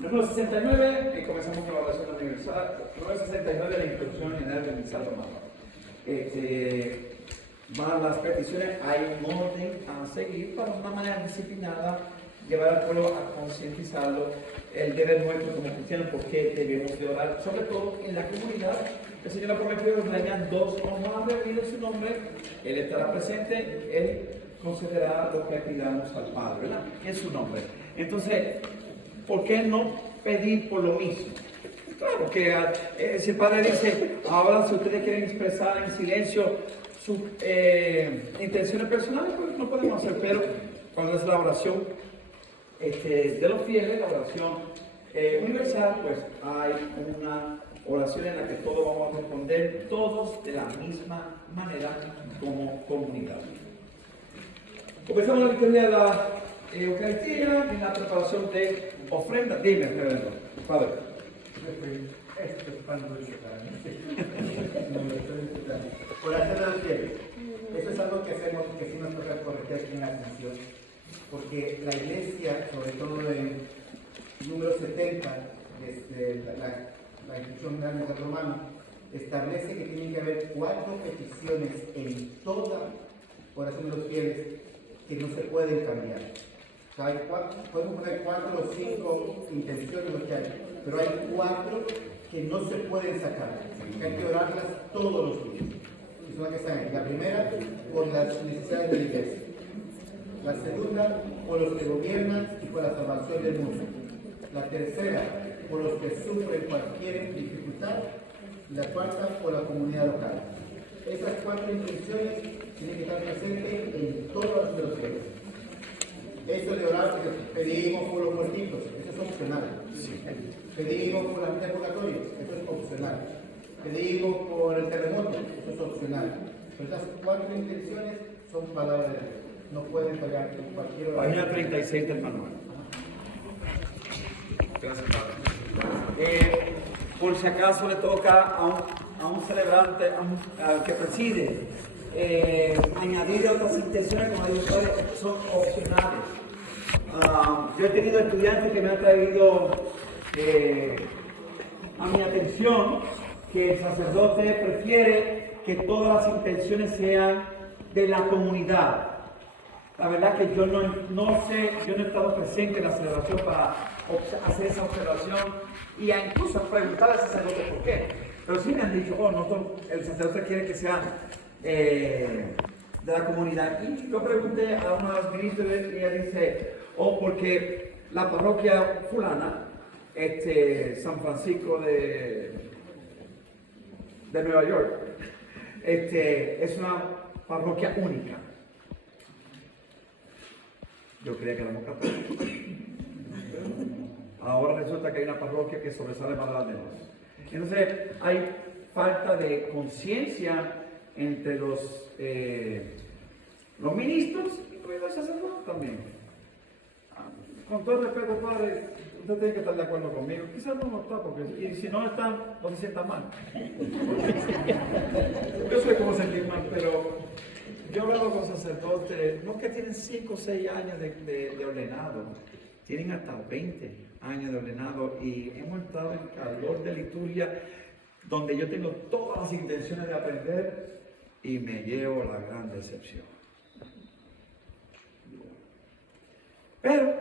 número 69, y comenzamos con la oración universal. Número 69, la instrucción general del misal romano. Van las peticiones, hay un orden a seguir para una manera disciplinada llevar al pueblo a concientizarlo el deber nuestro como cristianos, porque debemos de orar, sobre todo en la comunidad. El Señor ha prometido que hayan dos o más reunidos en su nombre, Él estará presente, Él concederá lo que pidamos al Padre, ¿verdad? En su nombre. Entonces, ¿por qué no pedir por lo mismo? Claro que si el padre dice, ahora si ustedes quieren expresar en silencio sus intenciones personales, pues no podemos hacer, pero cuando es la oración de los fieles, la oración universal, pues hay una oración en la que todos vamos a responder, todos de la misma manera como comunidad. Comenzamos la liturgia de la Eucaristía y la preparación de ofrendas. Dime, reverendo, padre. Esto es pan dulce para mí. No, esto es disfrutando. Oración de los fieles. Eso es algo que hacemos, que sí nos toca corregir aquí en la atención, porque la iglesia, sobre todo en número 70, desde la institución grande del romano, establece que tiene que haber 4 peticiones en toda oración de los fieles que no se pueden cambiar. O sea, podemos poner 4 o 5 intenciones, lo que hay, pero hay 4 que no se pueden sacar, que hay que orarlas todos los días. Y son las que están ahí. La primera, por las necesidades de la iglesia. La segunda, por los que gobiernan y por la salvación del mundo. La tercera, por los que sufren cualquier dificultad. Y la cuarta, por la comunidad local. Esas 4 intenciones tienen que estar presentes en todos los fieles. Eso de orar, porque pedimos por los muertitos, eso es opcional. Pedimos por las vidas purgatorias, eso es opcional. Pedimos por el terremoto, eso es opcional. Pero esas 4 intenciones son palabras de Dios. No pueden fallar en cualquier hora. Página 36 del manual. Gracias, padre. Por si acaso le toca a un celebrante, al que preside, añadir otras intenciones, como digo, son opcionales. Yo he tenido estudiantes que me han traído a mi atención que el sacerdote prefiere que todas las intenciones sean de la comunidad. La verdad que yo no sé, yo no he estado presente en la celebración para hacer esa observación y incluso preguntar al sacerdote por qué. Pero sí me han dicho, el sacerdote quiere que sea de la comunidad. Y yo pregunté a uno de los ministros y ella dice, porque la parroquia fulana, San Francisco de Nueva York, es una parroquia única. Yo creía que éramos católicos. Ahora resulta que hay una parroquia que sobresale para las demás. Entonces, hay falta de conciencia entre los ministros y los sacerdotes también. Con todo respeto, padre, usted tiene que estar de acuerdo conmigo. Quizás no está, porque y si no está, no se sienta mal. Yo sé cómo sentir mal, pero yo he hablado con sacerdotes, no que tienen 5 o 6 años de ordenado, tienen hasta 20 años de ordenado y hemos estado en calor de liturgia donde yo tengo todas las intenciones de aprender y me llevo la gran decepción. Pero,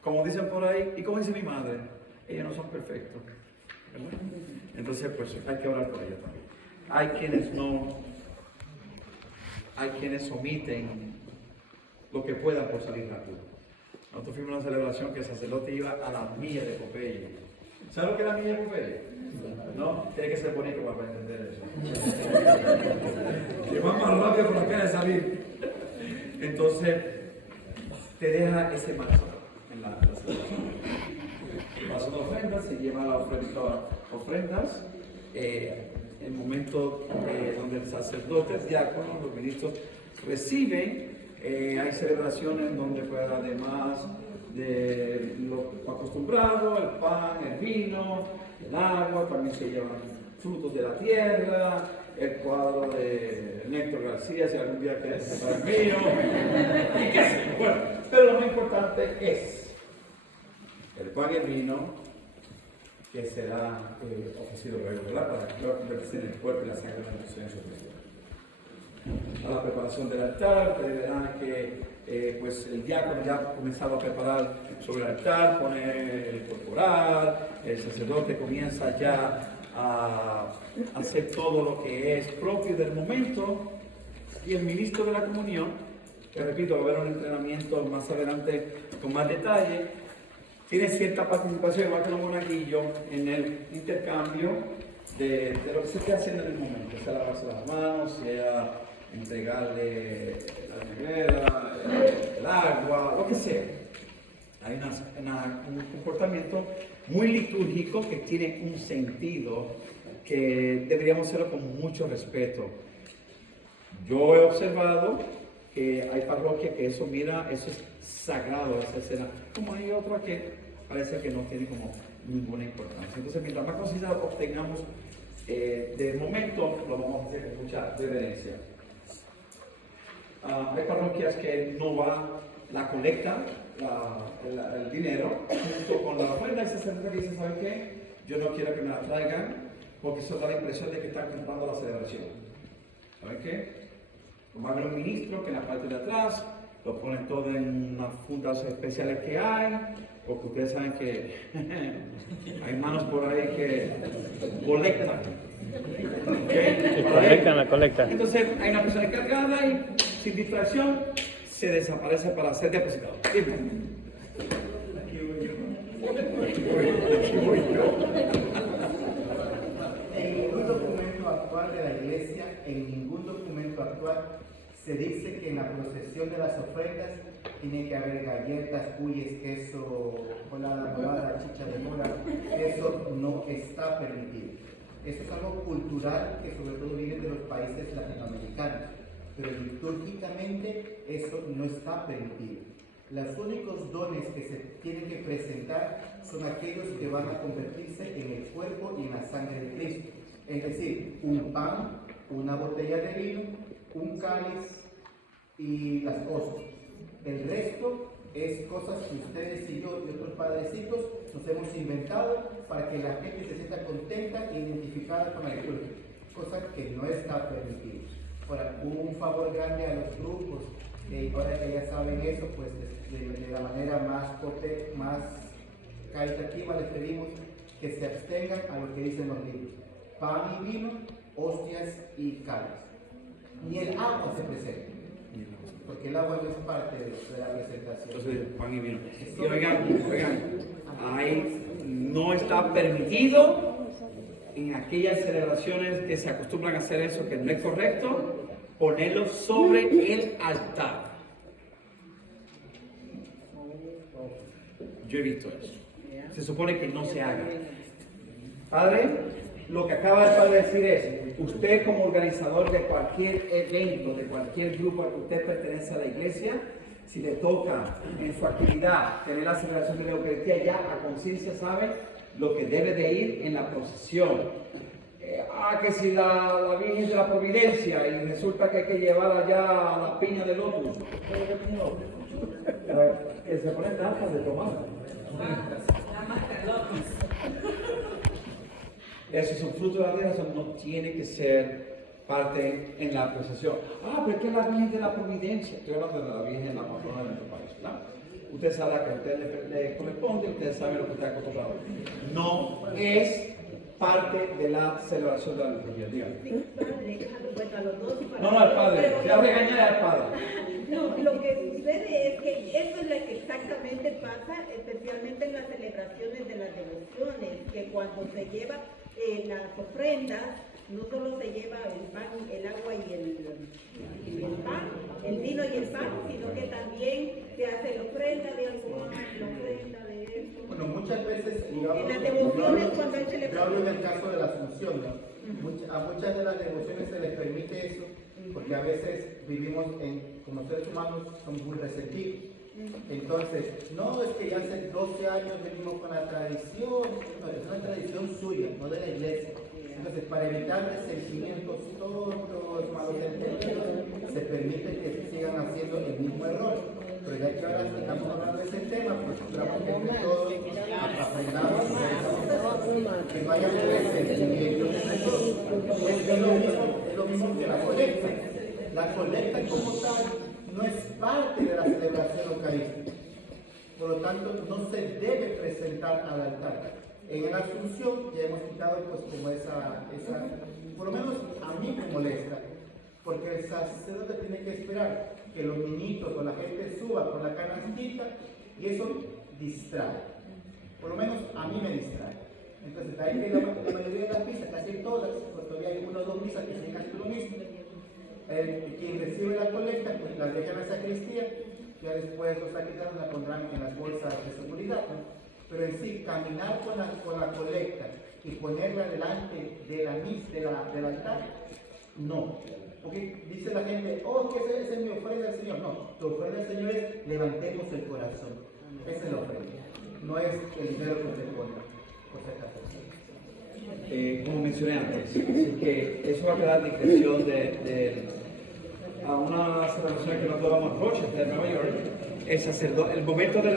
como dicen por ahí, y como dice mi madre, ellos no son perfectos, ¿verdad? Entonces, pues hay que orar por ellos también. Hay quienes omiten lo que puedan por salir rápido. Nosotros fuimos a una celebración que el sacerdote iba a la milla de Popeye. ¿Sabes lo que es la milla de Popeye? No, tiene que ser bonito para entender eso. Que va más rápido por la cara de salir. Entonces, te deja ese marco en la celebración. Pasan ofrendas, se lleva la ofrendas. El momento donde el sacerdote, el diácono, los ministros reciben, hay celebraciones donde pues, además de lo acostumbrado, el pan, el vino, el agua, también se llevan frutos de la tierra, el cuadro de Néstor García, si algún día quieres comprar el mío, y qué sé yo. Bueno, pero lo más importante es el pan y el vino, que será ofrecido luego, ¿verdad? Para que lo convertirse en el cuerpo y la sangre de nuestro Señor Jesucristo. A la preparación del altar, ustedes verán que pues el diácono ya ha comenzado a preparar sobre el altar, poner el corporal, el sacerdote comienza ya a hacer todo lo que es propio del momento, y el ministro de la comunión, que repito, va a haber un entrenamiento más adelante con más detalle, tiene cierta participación, igual que los monaguillos, en el intercambio de lo que se esté haciendo en el momento, sea lavarse las manos, sea entregarle la nevera, el agua, lo que sea. Hay un comportamiento muy litúrgico que tiene un sentido que deberíamos hacerlo con mucho respeto. Yo he observado que hay parroquias que eso es sagrado, esa escena, como hay otra que parece que no tiene como ninguna importancia. Entonces, mientras más considerados obtengamos de momento, lo vamos a hacer con mucha reverencia. Hay parroquias que no va la colecta, el dinero, junto con la ofrenda, y se sacerdote que dice, ¿saben qué? Yo no quiero que me la traigan, porque eso da la impresión de que están comprando la celebración. ¿Saben qué? Va a haber un ministro que en la parte de atrás lo ponen todo en unas fundas especiales que hay, porque ustedes saben que hay manos por ahí que colectan. ¿Okay? Colectan la colecta. Entonces hay una persona encargada y sin distracción se desaparece para ser depositado. En ningún documento actual de la Iglesia, en ningún documento actual, se dice que en la procesión de las ofrendas tiene que haber galletas, cuyes, queso, colada morada, chicha de mora. Eso no está permitido. Eso es algo cultural que sobre todo viene de los países latinoamericanos, pero litúrgicamente eso no está permitido. Los únicos dones que se tienen que presentar son aquellos que van a convertirse en el cuerpo y en la sangre de Cristo. Es decir, un pan, una botella de vino, un cáliz y las hostias. El resto es cosas que ustedes y yo y otros padrecitos nos hemos inventado para que la gente se sienta contenta e identificada con la liturgia, cosa que no está permitida. Ahora, hubo un favor grande a los grupos, ahora que ya saben eso, pues de la manera más caritativa les pedimos que se abstengan a lo que dicen los libros: pan y vino, hostias y cáliz. Ni el agua se presenta, porque el agua no es parte de la presentación. Entonces, pan y vino. Y oigan, ahí no está permitido en aquellas celebraciones que se acostumbran a hacer eso, que no es correcto, ponerlo sobre el altar. Yo he visto eso. Se supone que no se haga. Padre, lo que acaba de padre decir es, usted como organizador de cualquier evento, de cualquier grupo al que usted pertenece a la iglesia, si le toca en su actividad tener la celebración de la Eucaristía, ya a conciencia sabe lo que debe de ir en la procesión. Que si la Virgen de la Providencia y resulta que hay que llevar allá la piña de lotus, que se ponen tapas de tomate. Eso es un fruto de la tierra, eso no tiene que ser parte en la procesión. Pero es que la Virgen de la Providencia, estoy hablando de la Virgen, la patrona de nuestro país, ¿verdad? Usted sabe a que a usted le corresponde, usted sabe lo que está acostumbrado. No es parte de la celebración de la liturgia. Sí, padre, bueno, a los dos y para No, al padre, pero- se va a regañar al padre. No, lo que sucede es que eso es lo que exactamente pasa, especialmente en las celebraciones de las devociones, que cuando se lleva las ofrendas, no solo se lleva el pan, el agua y el pan, el vino y el pan, sino que también se hace la ofrenda de algodón, la ofrenda de esto. Bueno, muchas veces, En las devociones cuando hay yo hablo en celebración. el caso de la Asunción, ¿no? A muchas de las devociones se les permite eso, porque a veces vivimos como seres humanos, somos muy receptivos. Entonces, no es que ya hace 12 años venimos con la tradición, no, es una tradición suya, no de la iglesia. Entonces, para evitar resentimientos tontos, malos entendidos, se permite que se sigan haciendo el mismo error. Pero ya que ahora estamos hablando de ese tema, pues esperamos que entre todos aprendamos que vaya a haber resentimientos entre todos. Es lo mismo que la colecta. La colecta como tal no es parte de la celebración eucarística. Por lo tanto, no se debe presentar al altar. En la Asunción ya hemos quitado pues como esa, por lo menos a mí me molesta, porque el sacerdote tiene que esperar que los niñitos o la gente suba con la canastita y eso distrae. por lo menos a mí me distrae. Entonces, de ahí que la mayoría de las misas, casi todas, pues todavía hay una o dos misas que siguen haciendo lo mismo. Quien recibe la colecta, pues la deja en la sacristía, ya después los sacristanos la pondrán en las bolsas de seguridad, ¿no? Pero en sí, caminar con la colecta y ponerla delante de la misa, del altar, no. Porque dice la gente, oh, que esa es mi ofrenda al Señor. No, tu ofrenda al Señor es levantemos el corazón. Esa es la ofrenda. No es el dinero que te pone, por si acaso. Como mencioné antes, así que eso va a quedar a discreción a una celebración que nosotros vamos a Rochester, Nueva York. El momento de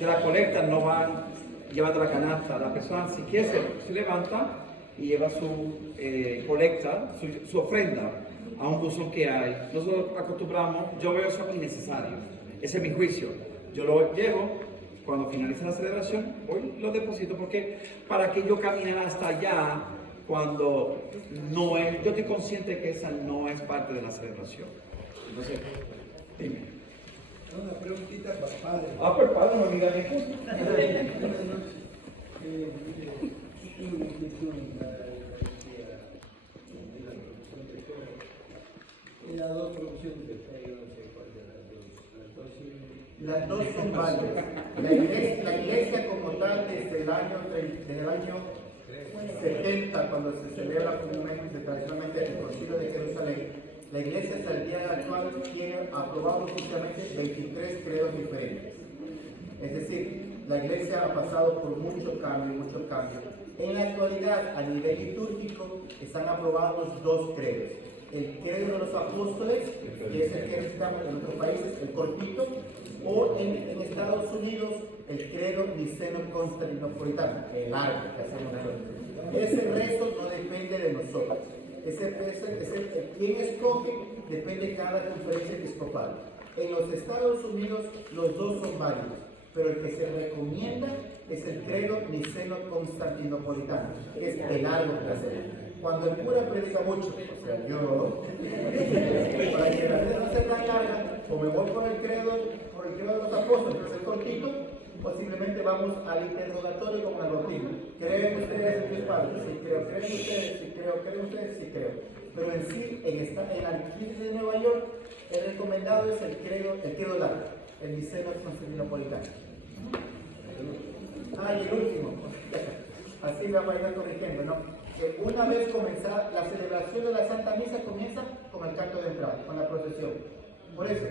la colecta no van llevando la canasta. La persona, si quiere, se levanta y lleva su colecta, su ofrenda a un buzón que hay. Nosotros acostumbramos, yo veo eso innecesario. Ese es mi juicio. Yo lo llevo, cuando finaliza la celebración, hoy lo deposito, porque para que yo camine hasta allá, cuando no es, yo estoy consciente que esa no es parte de la celebración. Entonces, dime. Una preguntita para padre. Pues padre, no diga eso. Las dos opciones, yo no sé cuál de Las las dos. dos son válidas. La iglesia como tal, desde el año 70, cuando se celebra comúnmente, tradicionalmente el Concilio de Jerusalén, la iglesia hasta el día actual tiene aprobado oficialmente 23 credos diferentes. Es decir, la iglesia ha pasado por mucho cambio. En la actualidad, a nivel litúrgico, están aprobados dos credos. El credo de los apóstoles, que es el que necesitamos en otros países, el cortito, o en Estados Unidos, el credo niceno-constantinopolitano, el largo que hacemos nosotros. Ese resto no depende de nosotros. Quien escoge depende de cada conferencia episcopal. En los Estados Unidos los dos son válidos, pero el que se recomienda es el credo niceno-constantinopolitano, que es el largo que hacemos. Cuando el cura predica mucho, o sea, yo, para que la vida no sea tan larga, o me voy por el credo de los apóstoles, que es el cortito, posiblemente vamos al interrogatorio como la rutina. ¿Creen ustedes en Dios Padre? Sí creo. ¿Creen ustedes? Sí creo. ¿Creen ustedes? Sí creo. Pero en sí, en la Arquidiócesis de Nueva York, el recomendado es el credo largo, el niceno constantinopolitano. Y el último, así la voy a ir corrigiendo, ¿no? Una vez comenzada, la celebración de la Santa Misa comienza con el canto de entrada, con la procesión. Por eso,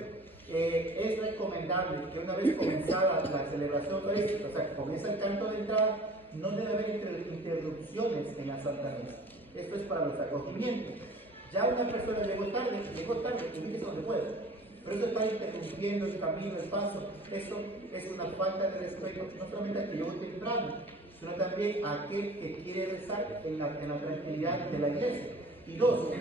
es recomendable que una vez comenzada la celebración eucarística, o sea, que comienza el canto de entrada, no debe haber interrupciones en la Santa Misa. Esto es para los acogimientos. Ya una persona llegó tarde, y dice donde puede. Pero eso está interrumpiendo el camino, el paso. Eso es una falta de respeto, no solamente a que llegó temprano, sino también a aquel que quiere rezar en la tranquilidad de la iglesia. Y dos,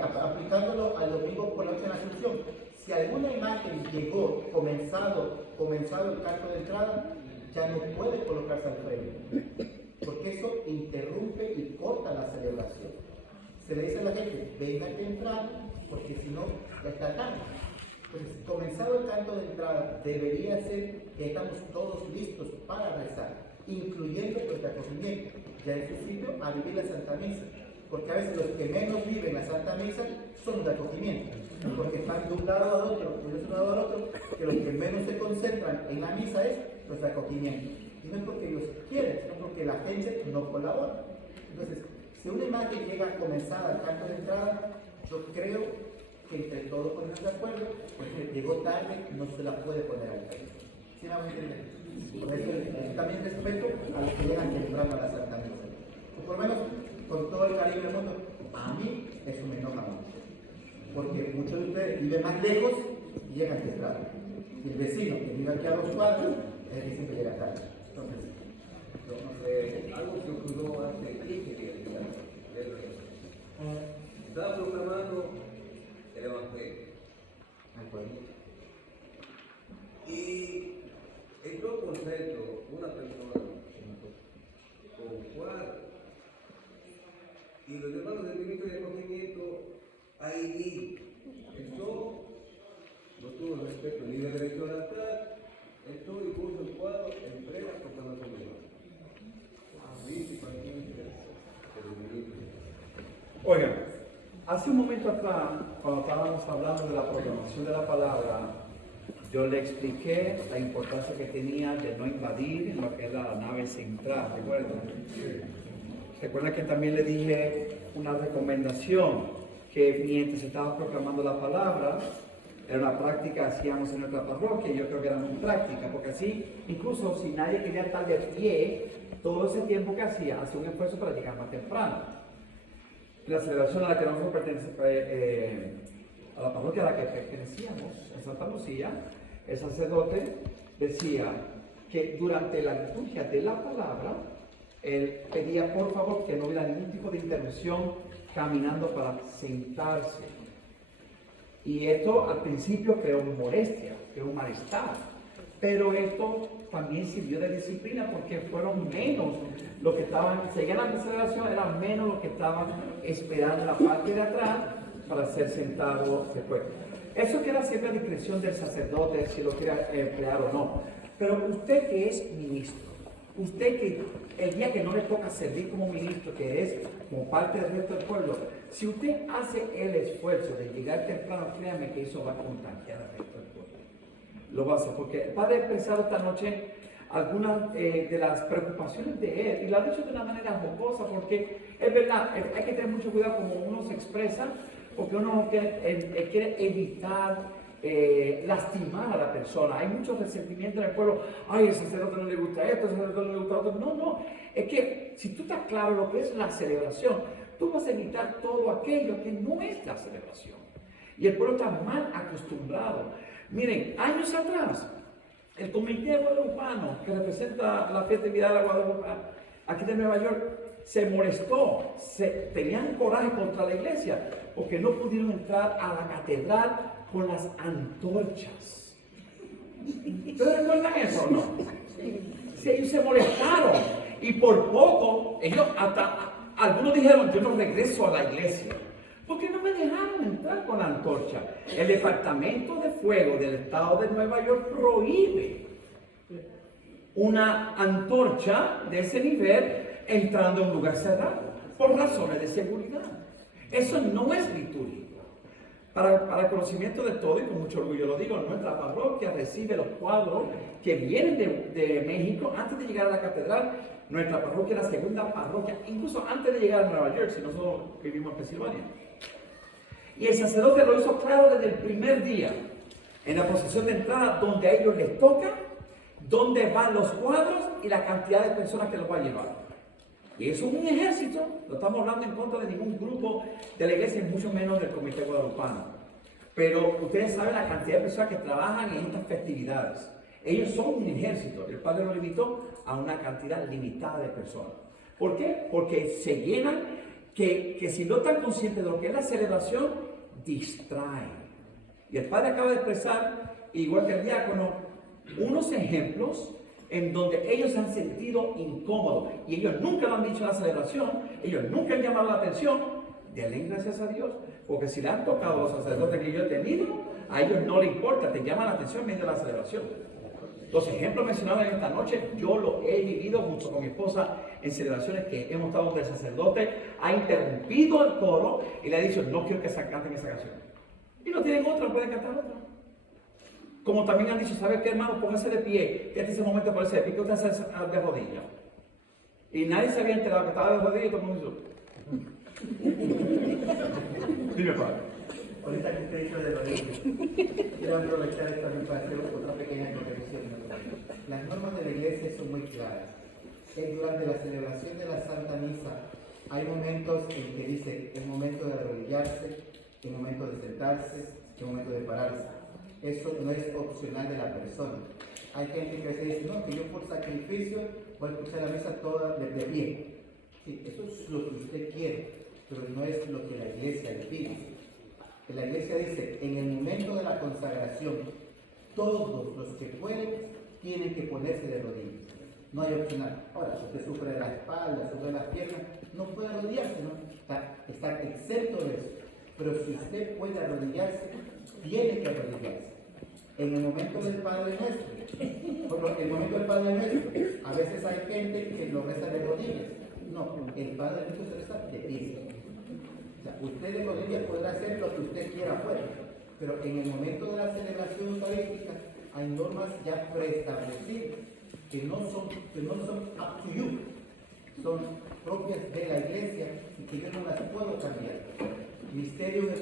aplicándolo al domingo por la noche en la Asunción. Si alguna imagen llegó comenzado el canto de entrada, ya no puede colocarse al frente, porque eso interrumpe y corta la celebración. Se le dice a la gente, venga temprano, porque si no, ya está tarde. Entonces, comenzado el canto de entrada, debería ser que estamos todos listos para rezar, incluyendo el acogimiento, ya en su sitio a vivir la Santa Misa, porque a veces los que menos viven la Santa Misa son de acogimiento, porque están de un lado al otro, que los que menos se concentran en la misa es los de acogimiento. Y no es porque ellos quieren, sino porque la gente no colabora. Entonces, si una imagen llega comenzada al canto de entrada, yo creo que entre todos ponemos de acuerdo, porque llegó tarde, no se la puede poner al frente. ¿Sí me van a entender? Por eso también respeto a los que llegan temprano a la Santa Misa. O por lo menos, con todo el cariño del mundo, a mí eso me enoja mucho. Porque muchos de ustedes viven más lejos y llegan temprano. Y el vecino que vive aquí a 2 cuadras, es el que siempre llega tarde. Entonces, yo no sé. Algo que ocurrió hace 15 días, estaba proclamando el Evangelio. Y entró por centro una persona con cuadros. Y los hermanos del ministro de acogimiento ahí entró, no tuvo respeto ni de derecho al altar, entró y puso el cuadro en plena proclamación. Hace un momento atrás, cuando estábamos hablando de la proclamación de la palabra, yo le expliqué la importancia que tenía de no invadir lo que era la nave central, ¿recuerdan? Recuerda que también le dije una recomendación, que mientras estaba proclamando la palabra, era una práctica que hacíamos en nuestra parroquia, y yo creo que era muy práctica, porque así, incluso si nadie quería estar de pie, todo ese tiempo que hacía un esfuerzo para llegar más temprano. La celebración a la que nosotros pertenecemos, a la parroquia a la que pertenecíamos, en Santa Lucía, el sacerdote decía que durante la liturgia de la palabra, él pedía por favor que no hubiera ningún tipo de intervención caminando para sentarse. Y esto al principio creó molestia, creó malestar, pero esto también sirvió de disciplina porque fueron menos los que estaban, seguían la celebración, eran menos los que estaban esperando en la parte de atrás para ser sentados después. Eso queda siempre a discreción del sacerdote si lo quiere emplear o no. Pero usted que es ministro, usted que el día que no le toca servir como ministro, que es como parte del resto del pueblo, si usted hace el esfuerzo de llegar temprano, créame que eso va a contagiar al resto del pueblo. Lo va a hacer, porque el Padre ha expresado esta noche algunas de las preocupaciones de él, y lo ha dicho de una manera jocosa, porque es verdad, hay que tener mucho cuidado como uno se expresa, porque uno quiere evitar lastimar a la persona. Hay mucho resentimiento en el pueblo. Ay, el sacerdote no le gusta esto, el sacerdote no le gusta otro. No, es que si tú estás claro lo que es la celebración, tú vas a evitar todo aquello que no es la celebración. Y el pueblo está mal acostumbrado. Miren, años atrás, el Comité Guadalupano, que representa la festividad de la Guadalupe aquí de Nueva York, se molestó, tenían coraje contra la iglesia, porque no pudieron entrar a la catedral con las antorchas. ¿Ustedes recuerdan eso o no? Sí, ellos se molestaron, y por poco, ellos hasta, algunos dijeron, yo no regreso a la iglesia, porque no me dejaron entrar con la antorcha. El Departamento de Fuego del Estado de Nueva York prohíbe una antorcha de ese nivel entrando a un lugar cerrado, por razones de seguridad. Eso no es litúrgico. Para el conocimiento de todo, y con mucho orgullo lo digo, nuestra parroquia recibe los cuadros que vienen de México antes de llegar a la catedral. Nuestra parroquia es la segunda parroquia, incluso antes de llegar a Nueva York, si nosotros vivimos en Pensilvania. Y el sacerdote lo hizo claro desde el primer día, en la procesión de entrada, donde a ellos les toca, dónde van los cuadros y la cantidad de personas que los va a llevar. Y eso es un ejército, no estamos hablando en contra de ningún grupo de la iglesia, y mucho menos del Comité Guadalupano. Pero ustedes saben la cantidad de personas que trabajan en estas festividades. Ellos son un ejército. El Padre lo limitó a una cantidad limitada de personas. ¿Por qué? Porque se llenan, que si no están conscientes de lo que es la celebración, distraen. Y el Padre acaba de expresar, igual que el diácono, unos ejemplos en donde ellos se han sentido incómodos, y ellos nunca lo han dicho en la celebración, ellos nunca han llamado la atención. Denle gracias a Dios, porque si le han tocado a los sacerdotes que yo he tenido, a ellos no les importa, te llaman la atención en medio de la celebración. Los ejemplos mencionados en esta noche, yo los he vivido junto con mi esposa en celebraciones que hemos estado donde el sacerdote ha interrumpido el coro y le ha dicho, no quiero que canten esa canción. Y no tienen otra, pueden cantar otra. Como también han dicho, ¿sabes qué, hermano? Póngase de pie, que este es el momento de ponerse de pie, que usted se hace de rodillas. Y nadie se había enterado que estaba de rodillas y todo el mundo hizo. Dime, padre. Ahorita que usted dijo de rodillas, quiero aprovechar esta para hacer otra pequeña corrección. Las normas de la iglesia son muy claras. Durante la celebración de la Santa Misa hay momentos en que dice el momento de arrodillarse, el momento de sentarse, el momento de pararse. Eso no es opcional de la persona. Hay gente que se dice, no, que yo por sacrificio voy a escuchar la misa toda de pie. Sí, eso es lo que usted quiere, pero no es lo que la iglesia le pide. La iglesia dice, en el momento de la consagración, todos los que pueden tienen que ponerse de rodillas. No hay opcional. Ahora, si usted sufre de la espalda, sufre de las piernas, no puede arrodillarse, ¿no? Está exento de eso. Pero si usted puede arrodillarse, tiene que arrodillarse. En el momento del Padre Nuestro, por el momento del Padre Nuestro, a veces hay gente que lo reza de rodillas. No, el Padre Nuestro se reza de pie. O sea, usted de rodillas podrá hacer lo que usted quiera afuera, pero en el momento de la celebración eucarística hay normas ya preestablecidas que no son up to you, son propias de la iglesia y que yo no las puedo cambiar. Misterio de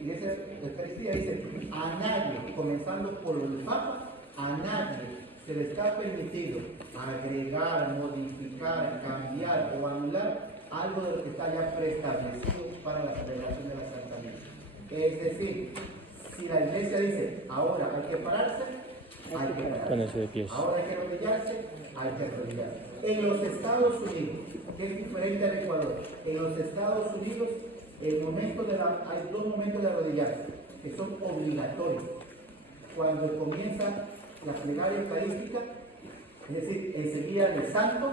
Iglesia de Eucaristía dice, a nadie, comenzando por el Papa, a nadie se le está permitido agregar, modificar, cambiar o anular algo de lo que está ya preestablecido para la celebración de la Santa Misa. Es decir, si la iglesia dice, ahora hay que pararse, hay que pararse. Ahora hay que arrodillarse, hay que arrodillarse. En los Estados Unidos, que es diferente al Ecuador, en los Estados Unidos hay dos momentos de arrodillarse que son obligatorios. Cuando comienza la plegaria eucarística, es decir, enseguida del santo,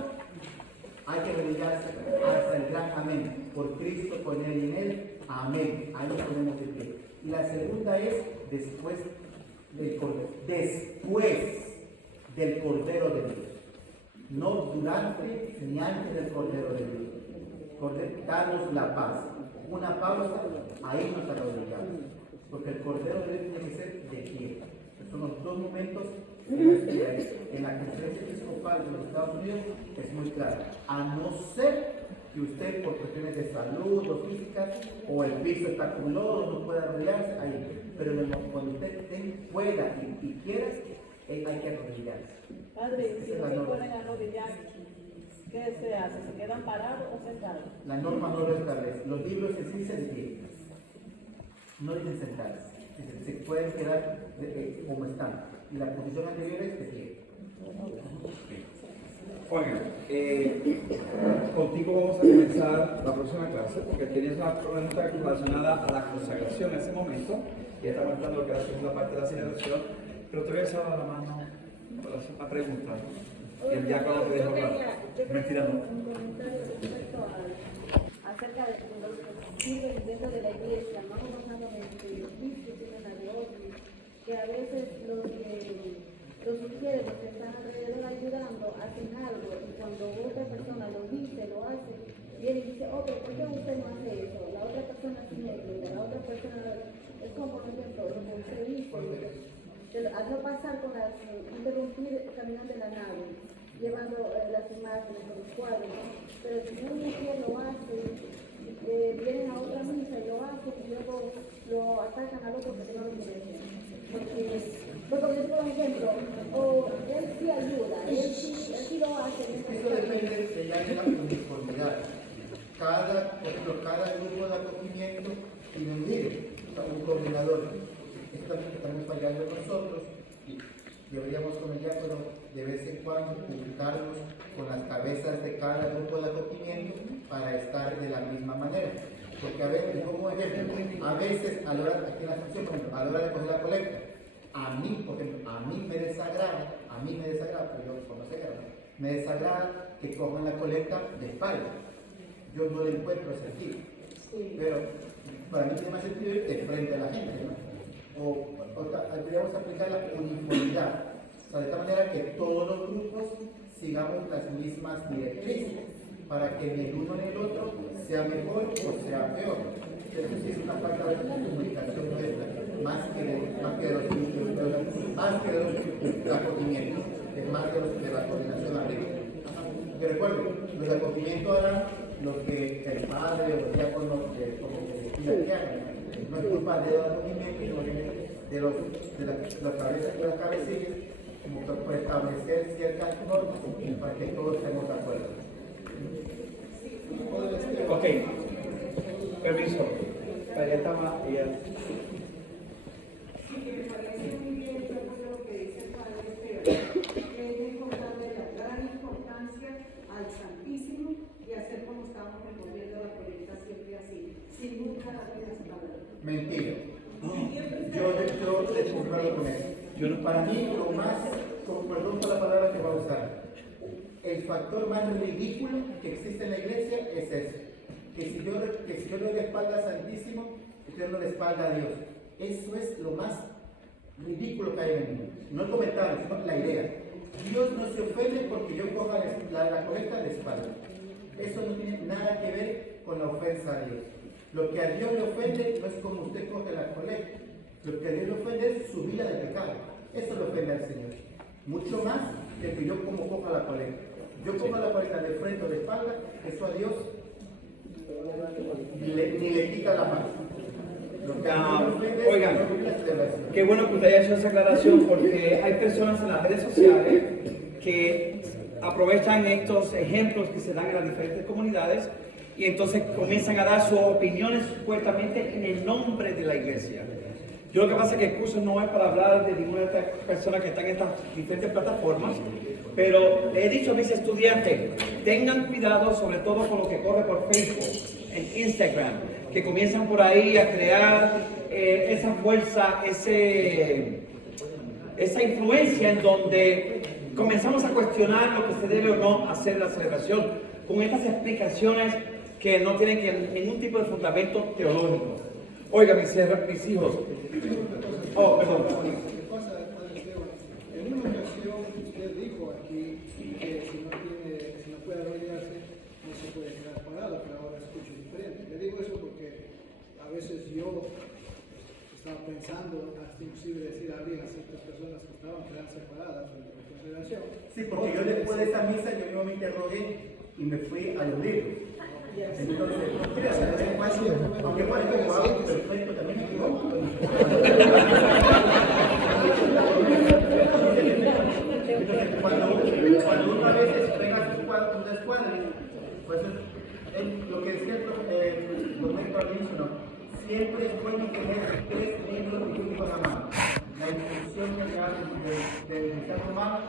hay que arrodillarse hasta el gran amén. Por Cristo, con Él y en Él, amén. Ahí nos ponemos de pie. Y la segunda es después del Cordero. Después del Cordero de Dios. No durante ni antes del Cordero de Dios. Danos la paz. Una pausa, ahí nos arrodillamos. Porque el Cordero de Dios tiene que ser de pie. Son los dos momentos en la conferencia episcopal de los Estados Unidos es muy claro. A no ser que usted, por cuestiones de salud o físicas, o el piso está con lodo, no puede arrodillarse, ahí. Pero cuando usted pueda y quiera, hay que arrodillarse. Padre, si no se pueden arrodillar, ¿qué se hace? ¿Se quedan parados o sentados? La norma no lo establece. Los libros en sí dicen de pie. No dicen sentados. Se pueden quedar como están. Y la posición anterior es de pie. Oigan, contigo vamos a comenzar la próxima clase porque tenías una pregunta relacionada a la consagración en ese momento. Ya estamos entrando lo que es la segunda parte de la celebración, pero te voy a hacer la mano para hacer una pregunta. Y el diácono te dejo hablar. Mentira, no. Un comentario respecto acerca de los que sirven dentro de la iglesia, no pasando de los bispos y de la diócesis, que a veces los sugieres, los que están alrededor ayudando, hacen algo y cuando otra persona lo dice, lo hace, viene y dice, oh, pero ¿por qué usted no hace eso? La otra persona sí me ayuda, la otra persona, es como por ejemplo lo que usted dice, al no pasar con las, interrumpir el camino de la nave, llevando las imágenes, los cuadros, pero si no mujer lo hace, vienen a otra misa y lo hacen y luego lo atacan al otro porque no lo merece. Porque yo por ejemplo, o él sí ayuda, él sí lo hace. Esto depende de la uniformidad. Cada grupo de acogimiento tiene un líder, un coordinador. Esto también estamos fallando nosotros y deberíamos con el diácono de vez en cuando juntarnos con las cabezas de cada grupo de acogimiento para estar de la misma manera. Porque a veces, como ejemplo, a veces a la hora, aquí en la función, por ejemplo, a la hora de coger la colecta, a mí, por ejemplo, a mí me desagrada, pero yo como sé que me desagrada que cojan la colecta de espalda. Yo no le encuentro sentido. Pero para mí tiene más sentido ir de frente a la gente, ¿no? O deberíamos aplicar la uniformidad, o sea, de tal manera que todos los grupos sigamos las mismas directrices, para que ni el uno ni el otro sea mejor o sea peor. Eso sí es una falta de comunicación nuestra, más que de los acogimientos, es más de la coordinación arriba. Yo recuerdo, los acogimientos harán lo que el padre o el diácono como que hagan. No es culpa de los acogimientos, sino de las cabecillas, como que por establecer ciertas normas para que todos estemos de acuerdo. Ok, permiso. Ya estaba. Sí, me parece muy bien lo que dice el padre Esteban, que es encontrarle la gran importancia al Santísimo y hacer como estamos recorriendo la colecta siempre así, sin nunca darle las palabras. Mentira. Yo les concuerdo con eso. Para mí, lo más, perdón por la palabra que va a usar, el factor más ridículo que existe en la iglesia es eso. Que si yo le doy la espalda al Santísimo, estoy dando la espalda a Dios. Eso es lo más ridículo que hay en el mundo. No el comentario, sino la idea. Dios no se ofende porque yo coja la colecta de espalda. Eso no tiene nada que ver con la ofensa a Dios. Lo que a Dios le ofende no es como usted coge la colecta. Lo que a Dios le ofende es su vida de pecado. Eso le ofende al Señor. Mucho más de que yo como coja la colecta. Yo coja la colecta de frente o de espalda, eso a Dios ni le quita la mano. Lo que a Dios le ofende es Oigan, su vida de oración. qué bueno que usted haya hecho esa aclaración porque hay personas en las redes sociales que aprovechan estos ejemplos que se dan en las diferentes comunidades y entonces comienzan a dar sus opiniones supuestamente en el nombre de la iglesia. Yo lo que pasa es que el curso no es para hablar de ninguna de estas personas que están en estas diferentes plataformas, pero he dicho a mis estudiantes, tengan cuidado sobre todo con lo que corre por Facebook, en Instagram, que comienzan por ahí a crear esa fuerza, esa influencia en donde comenzamos a cuestionar lo que se debe o no hacer en la celebración, con estas explicaciones que no tienen ningún tipo de fundamento teológico. Oiga, mis hijos. Oh, perdón. En una ocasión usted dijo aquí que si no puede arrodillarse, no se puede quedar parado, pero ahora escucho diferente. Le digo eso porque a veces yo estaba pensando, hasta inclusive decir a alguien a ciertas personas que estaban quedarse paradas en la consideración. Sí, porque yo después de esa misa yo mismo me interrogué y me fui a los libros. Entonces, aunque parece que hago perfecto, también me equivoco. Cuando uno a veces pega sus escuadras, pues lo que decía el doctor Alonso, siempre es bueno tener 3 libros litúrgicos a mano. La instrucción del Santo Humano,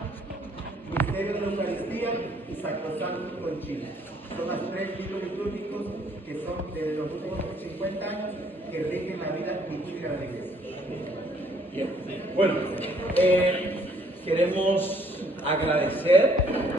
Misterio de la Eucaristía y Sacrosanto Concilio. Son los 3 libros litúrgicos que son de los últimos 50 años que rigen la vida litúrgica de la Iglesia. Bien. Bueno, queremos agradecer